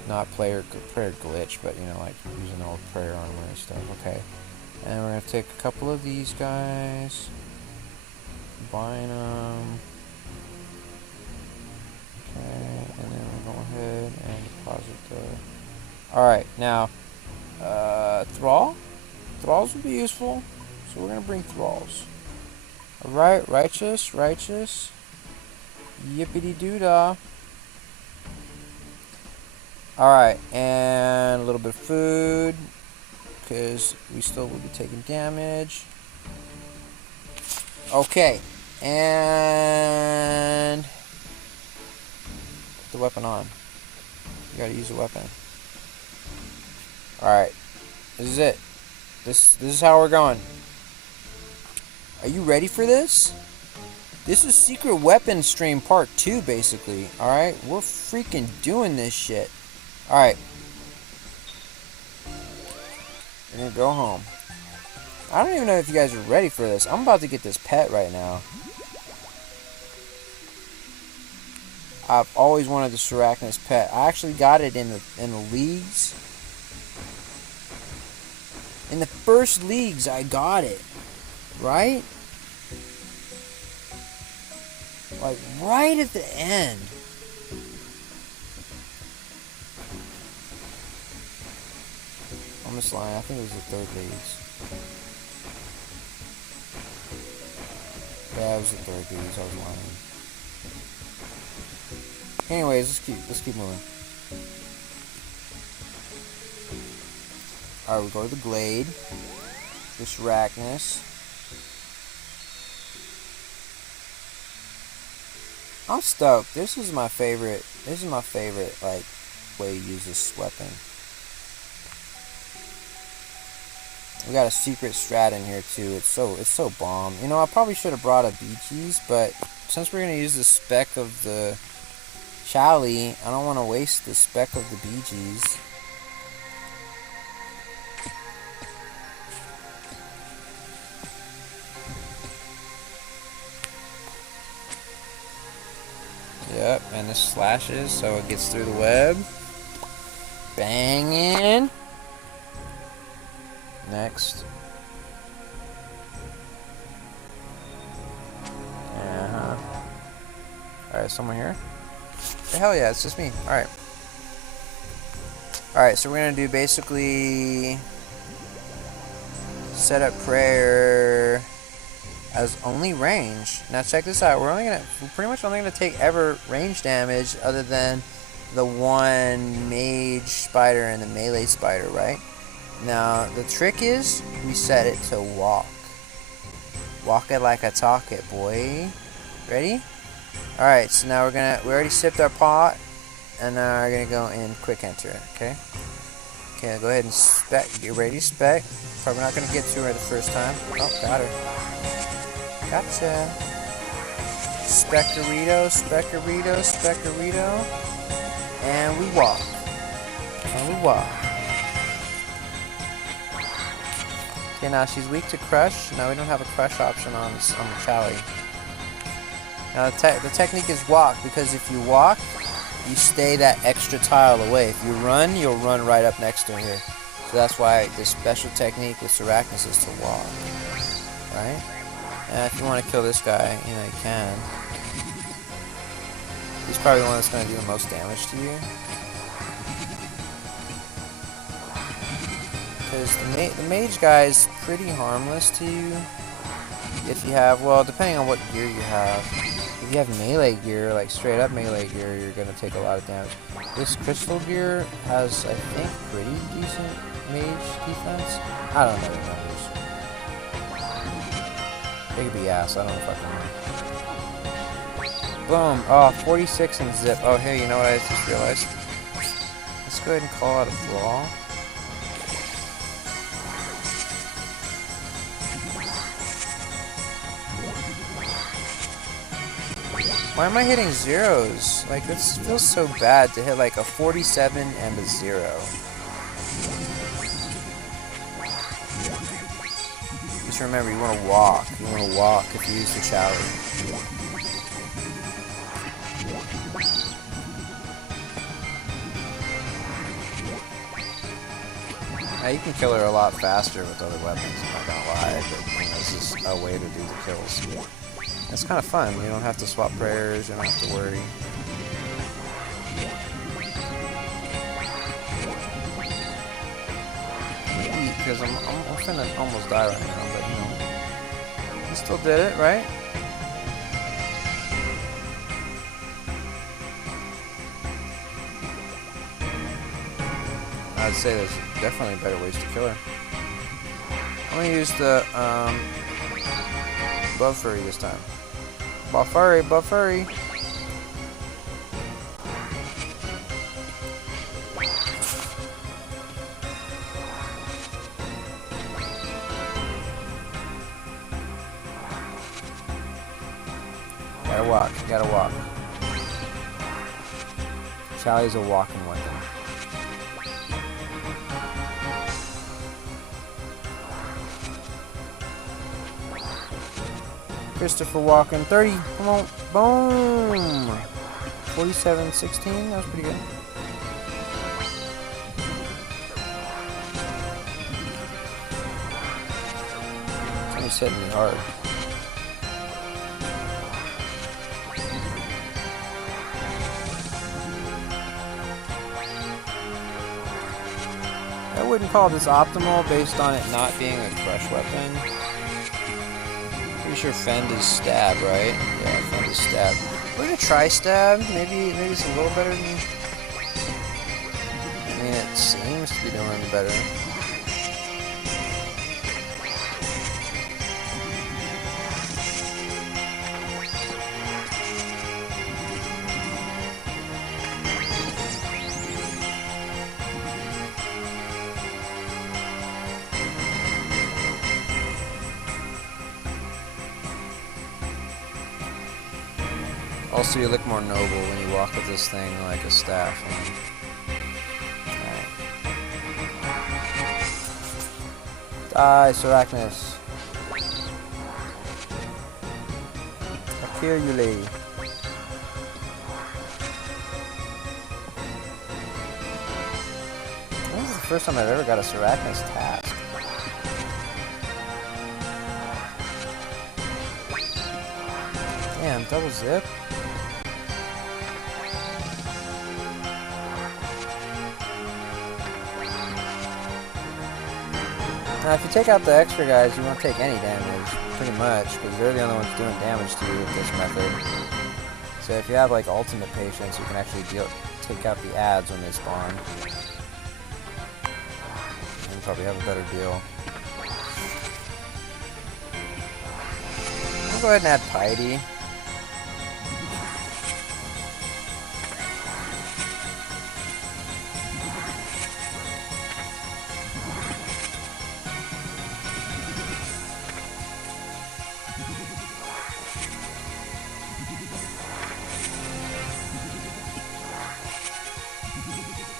Not prayer glitch, but you know, like using old prayer armor and stuff. Okay. And we're gonna take a couple of these guys. Combine them. Okay, and then we'll go ahead and deposit the... Alright, now, Thrall? Thralls would be useful, so we're gonna bring Thralls. Alright, righteous. Yippity-doo-dah. Alright, and a little bit of food, because we still will be taking damage. Okay, and put the weapon on. You gotta use the weapon. Alright, this is it. This is how we're going. Are you ready for this? This is Secret Weapon Stream Part 2, basically. Alright, we're freaking doing this shit. Alright. We're gonna go home. I don't even know if you guys are ready for this. I'm about to get this pet right now. I've always wanted the Arachnus pet. I actually got it in the leagues. In the first leagues, I got it. Right? Like, right at the end. I'm just lying. I think it was the third leagues. Yeah, it was the third leagues. I was lying. Anyways, let's keep moving. Alright, we go to the Glade. This Arachnus. I'm stoked. This is my favorite, like, way to use this weapon. We got a secret strat in here too. It's so bomb. You know, I probably should have brought a Bee Gees, but since we're gonna use the spec of the Chally, I don't want to waste the spec of the Bee Gees. Yep, and this slashes so it gets through the web. Banging. Next. Alright, someone here? Hell yeah, it's just me. Alright. Alright, so we're gonna do basically set up prayer as only range. Now check this out. We're pretty much only gonna take ever range damage other than the one mage spider and the melee spider, right? Now the trick is we set it to walk. Walk it like I talk it, boy. Ready? Alright, so now we already sipped our pot and now we're gonna go in quick enter, okay? Okay, go ahead and spec. Get ready, spec. Probably not gonna get to her the first time. Oh, got her. Gotcha. Specarito, Specarito, Specarito. And we walk. And we walk. Okay, now she's weak to crush. Now we don't have a crush option on the Chally. Now the technique is walk, because if you walk, you stay that extra tile away. If you run, you'll run right up next to her. So that's why the special technique with Arachnus is to walk. Right? And if you want to kill this guy, you know, you can. He's probably the one that's going to do the most damage to you. Because the mage guy is pretty harmless to you. If you have, well, depending on what gear you have. If you have melee gear, like straight up melee gear, you're going to take a lot of damage. This crystal gear has, I think, pretty decent mage defense. I don't know the numbers. It could be ass, I don't know if I can. Boom. Oh, 46 and zip. Oh, hey, you know what I just realized? Let's go ahead and call out a draw. Why am I hitting zeros? Like, this feels so bad to hit like a 47 and a 0. Just remember, you want to walk. You want to walk if you use the Chally. Now, you can kill her a lot faster with other weapons, I'm not gonna lie, but you know, this is a way to do the kills. It's kind of fun. You don't have to swap prayers. You don't have to worry. Because I'm finna almost die right now, but you know, we still did it, right? I'd say there's definitely better ways to kill her. I'm gonna use the Buffery this time. Buffery, Buffery. walk. You gotta walk. Charlie's a walking weapon. Christopher Walken, 30. Come on. Boom. 47-16. That was pretty good. He's hitting me hard. I wouldn't call this optimal based on it not being a crush weapon. Pretty sure Fend is stab, right? Yeah, Fend is stab. We're gonna try stab. Maybe it's a little better than. I mean, it seems to be doing better. Also, you look more noble when you walk with this thing like a staff. Die, Sarachnis. Appear, you lady. This is the first time I've ever got a Sarachnis task. Damn, double zip. Now, if you take out the extra guys, you won't take any damage, pretty much, because they're the only ones doing damage to you with this method. So if you have like ultimate patience, you can actually take out the ads when they spawn. And probably have a better deal. I'll go ahead and add Piety.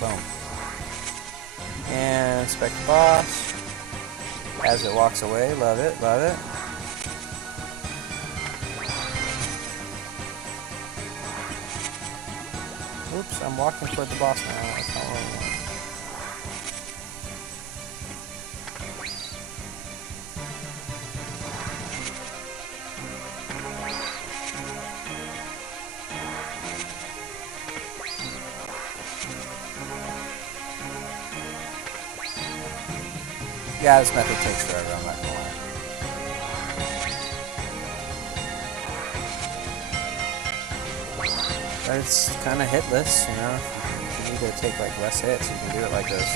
Boom. And inspect the boss. As it walks away, love it, love it. Oops, I'm walking toward the boss now. That's not what I want. Yeah, this method takes forever, I'm not gonna lie. But it's kind of hitless, you know? If you need to take like less hits, you can do it like this.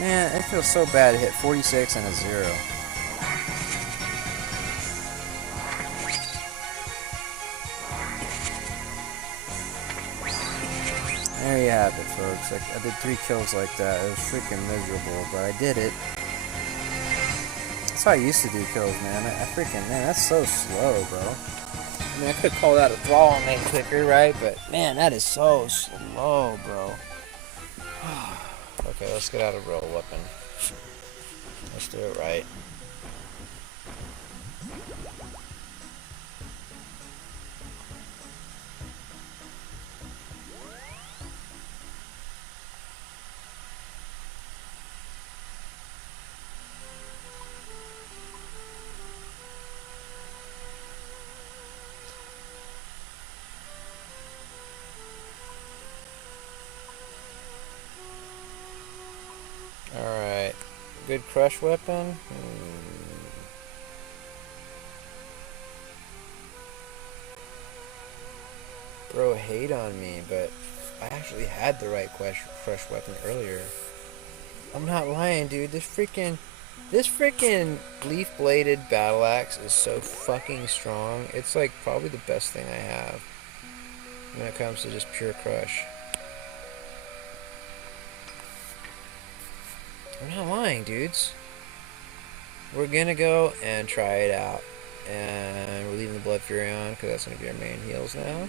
Man, it feels so bad to hit 46 and a 0. There you have it, folks. I did 3 kills like that. It was freaking miserable, but I did it. That's how I used to do kills, man. Man, that's so slow, bro. I mean, I could call that a thrall and make quicker, right? But, man, that is so slow, bro. Okay, let's get out a real weapon. Let's do it right. Good crush weapon? Bro, hate on me, but I actually had the right crush weapon earlier. I'm not lying, dude. This freaking leaf-bladed battle axe is so fucking strong. It's like probably the best thing I have when it comes to just pure crush. I'm not lying, dudes. We're gonna go and try it out. And we're leaving the Blood Fury on because that's gonna be our main heals now.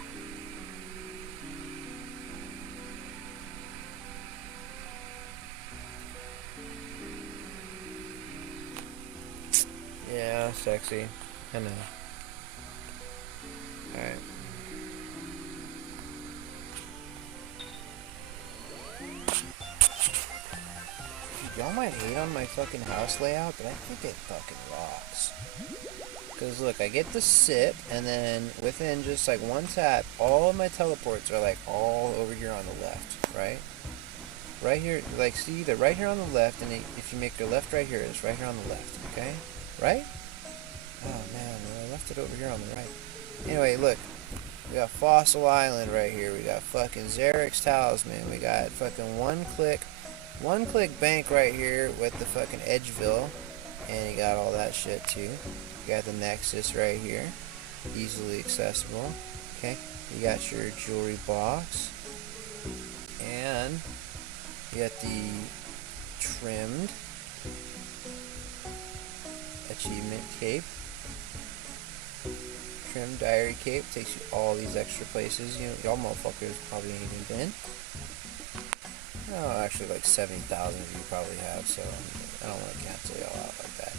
Yeah, sexy. I know. Alright. Y'all might hate on my fucking house layout, but I think it fucking rocks. Because look, I get the sit, and then within just like one tap, all of my teleports are like all over here on the left, right? Right here, like see, they're right here on the left, and if you make your left right here, it's right here on the left, okay? Right? Oh man, I left it over here on the right. Anyway, look. We got Fossil Island right here. We got fucking Zarek's Talisman. We got fucking one-click bank right here with the fucking Edgeville. And you got all that shit too. You got the Nexus right here. Easily accessible. Okay. You got your jewelry box. And you got the trimmed achievement cape. Trim diary cape takes you all these extra places. You know, y'all motherfuckers probably ain't even been. Oh, actually, like 70,000 of you probably have, so I don't want to cancel y'all out like that.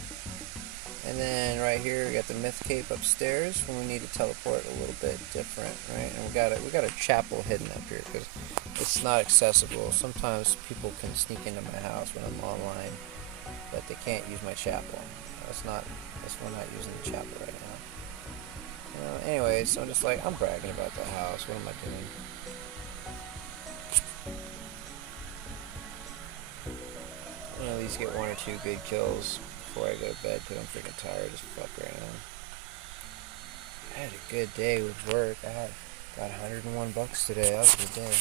And then right here, we got the myth cape upstairs when we need to teleport a little bit different, right? And we got a chapel hidden up here because it's not accessible. Sometimes people can sneak into my house when I'm online, but they can't use my chapel. We're not using the chapel right now. Anyways, so I'm just like, I'm bragging about the house. What am I doing? I'm gonna at least get 1 or 2 good kills before I go to bed because I'm freaking tired as fuck right now. I had a good day with work. I got $101 today. That was a good day.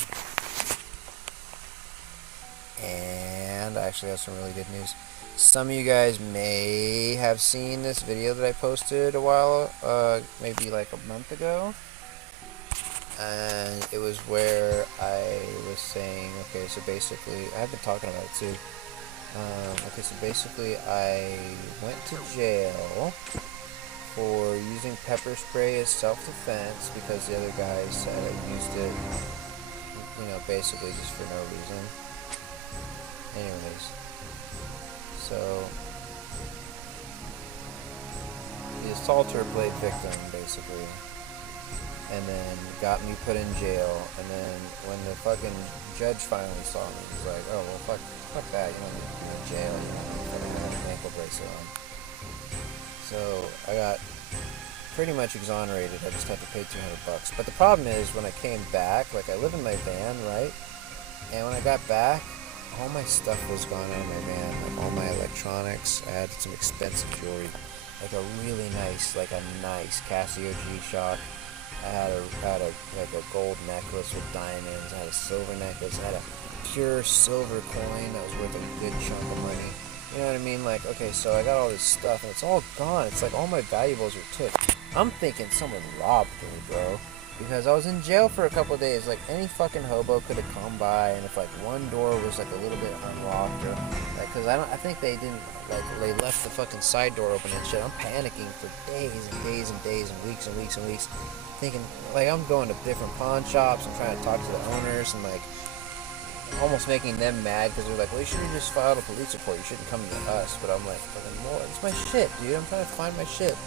And I actually have some really good news. Some of you guys may have seen this video that I posted a while, maybe like a month ago. And it was where I was saying, okay, so basically, I've been talking about it too. Okay, so basically I went to jail for using pepper spray as self-defense because the other guy said I used it, you know, basically just for no reason. Anyways, so the assaulter played victim, basically, and then got me put in jail, and then when the fucking judge finally saw me, he was like, oh, well, fuck that, you don't need to be in jail, you know, have an ankle bracelet on. So I got pretty much exonerated. I just had to pay $200. But the problem is, when I came back, like, I live in my van, right, and when I got back, all my stuff was gone out of my van, like all my electronics. I had some expensive jewelry, like a really nice, Casio G-Shock. I had a gold necklace with diamonds. I had a silver necklace. I had a pure silver coin that was worth a good chunk of money. You know what I mean? Like, okay, so I got all this stuff and it's all gone. It's like all my valuables were took. I'm thinking someone robbed me, bro. Because I was in jail for a couple of days. Like, any fucking hobo could have come by, and if like one door was like a little bit unlocked, or like, cause I think they didn't, like, they left the fucking side door open and shit. I'm panicking for days and days and days and weeks and weeks and weeks, thinking, like, I'm going to different pawn shops and trying to talk to the owners and like almost making them mad because they're like, well, you should have just filed a police report. You shouldn't come to us. But I'm like, no, it's my shit, dude. I'm trying to find my shit.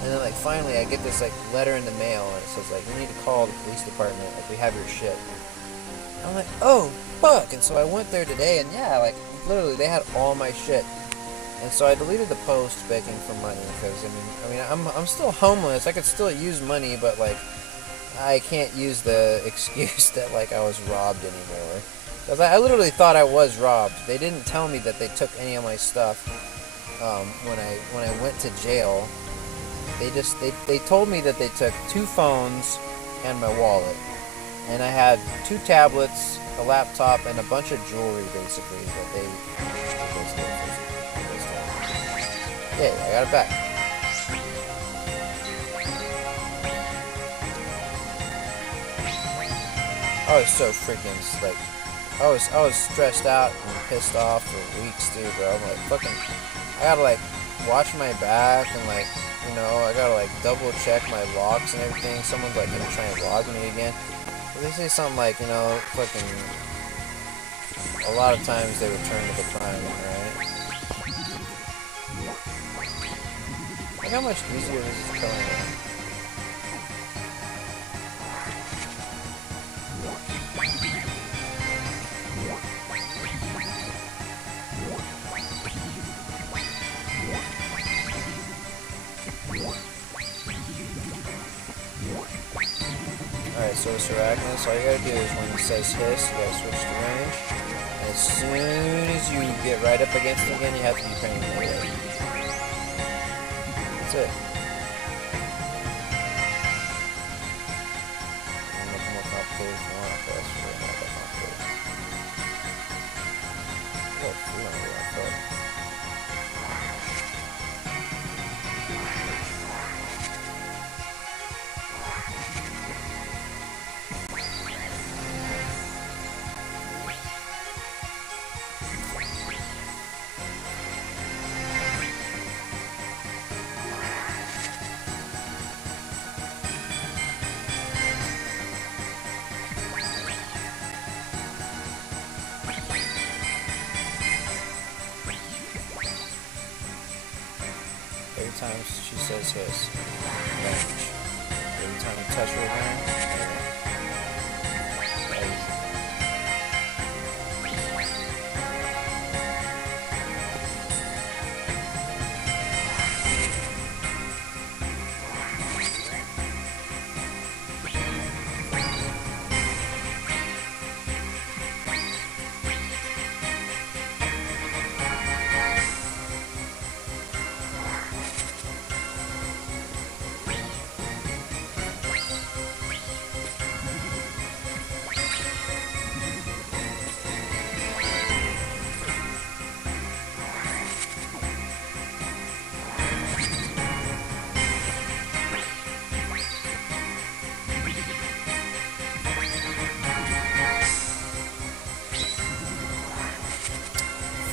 And then, like, finally, I get this, like, letter in the mail, and it says, like, you need to call the police department, like, we have your shit. And I'm like, oh, fuck! And so I went there today, and yeah, like, literally, they had all my shit. And so I deleted the post begging for money, because, I mean, I'm still homeless, I could still use money, but, like, I can't use the excuse that like I was robbed anymore. Because I literally thought I was robbed. They didn't tell me that they took any of my stuff when I went to jail. They told me that they took 2 phones and my wallet. And I had 2 tablets, a laptop, and a bunch of jewelry basically that they yeah, I got it back. I was so freaking like I was stressed out and pissed off for weeks, dude, bro. I'm like fucking I gotta like watch my back and like, you know, I gotta like double check my locks and everything. Someone's like gonna try and log me again. But they say something like, you know, fucking a lot of times they return to the crime, right? Look how much easier this is killing me. Alright, so it's Arachnus. All you gotta do is when it says hiss, you gotta switch to range. And as soon as you get right up against it again, you have to be praying for it. That's it. I'll make it more complicated if you want, but that's really not that complicated. Oh, we don't really want to. Every time she says hiss, range. Every time you touch her again,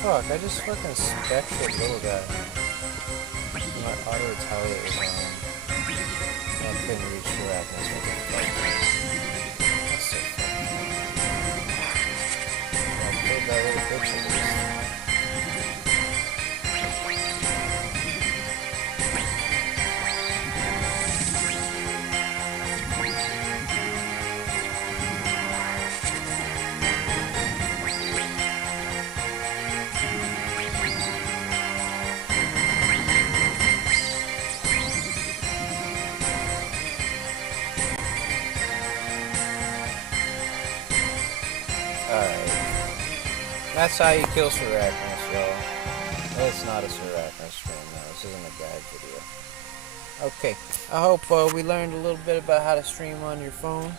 fuck, I just fucking spec'd the little guy. My auto retaliate was on. And I couldn't reach the Arachnus. What the fuck? That's so funny. I killed that little bitch at least. Alright. That's how you kill Arachnus, y'all. It's not a Arachnus stream, no. This isn't a guide video. Okay. I hope we learned a little bit about how to stream on your phone.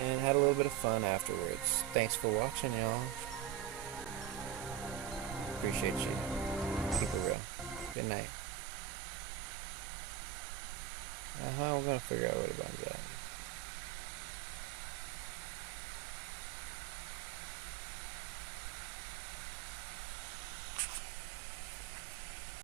And had a little bit of fun afterwards. Thanks for watching, y'all. Appreciate you. Keep it real. Good night. We're gonna figure out where the button's at.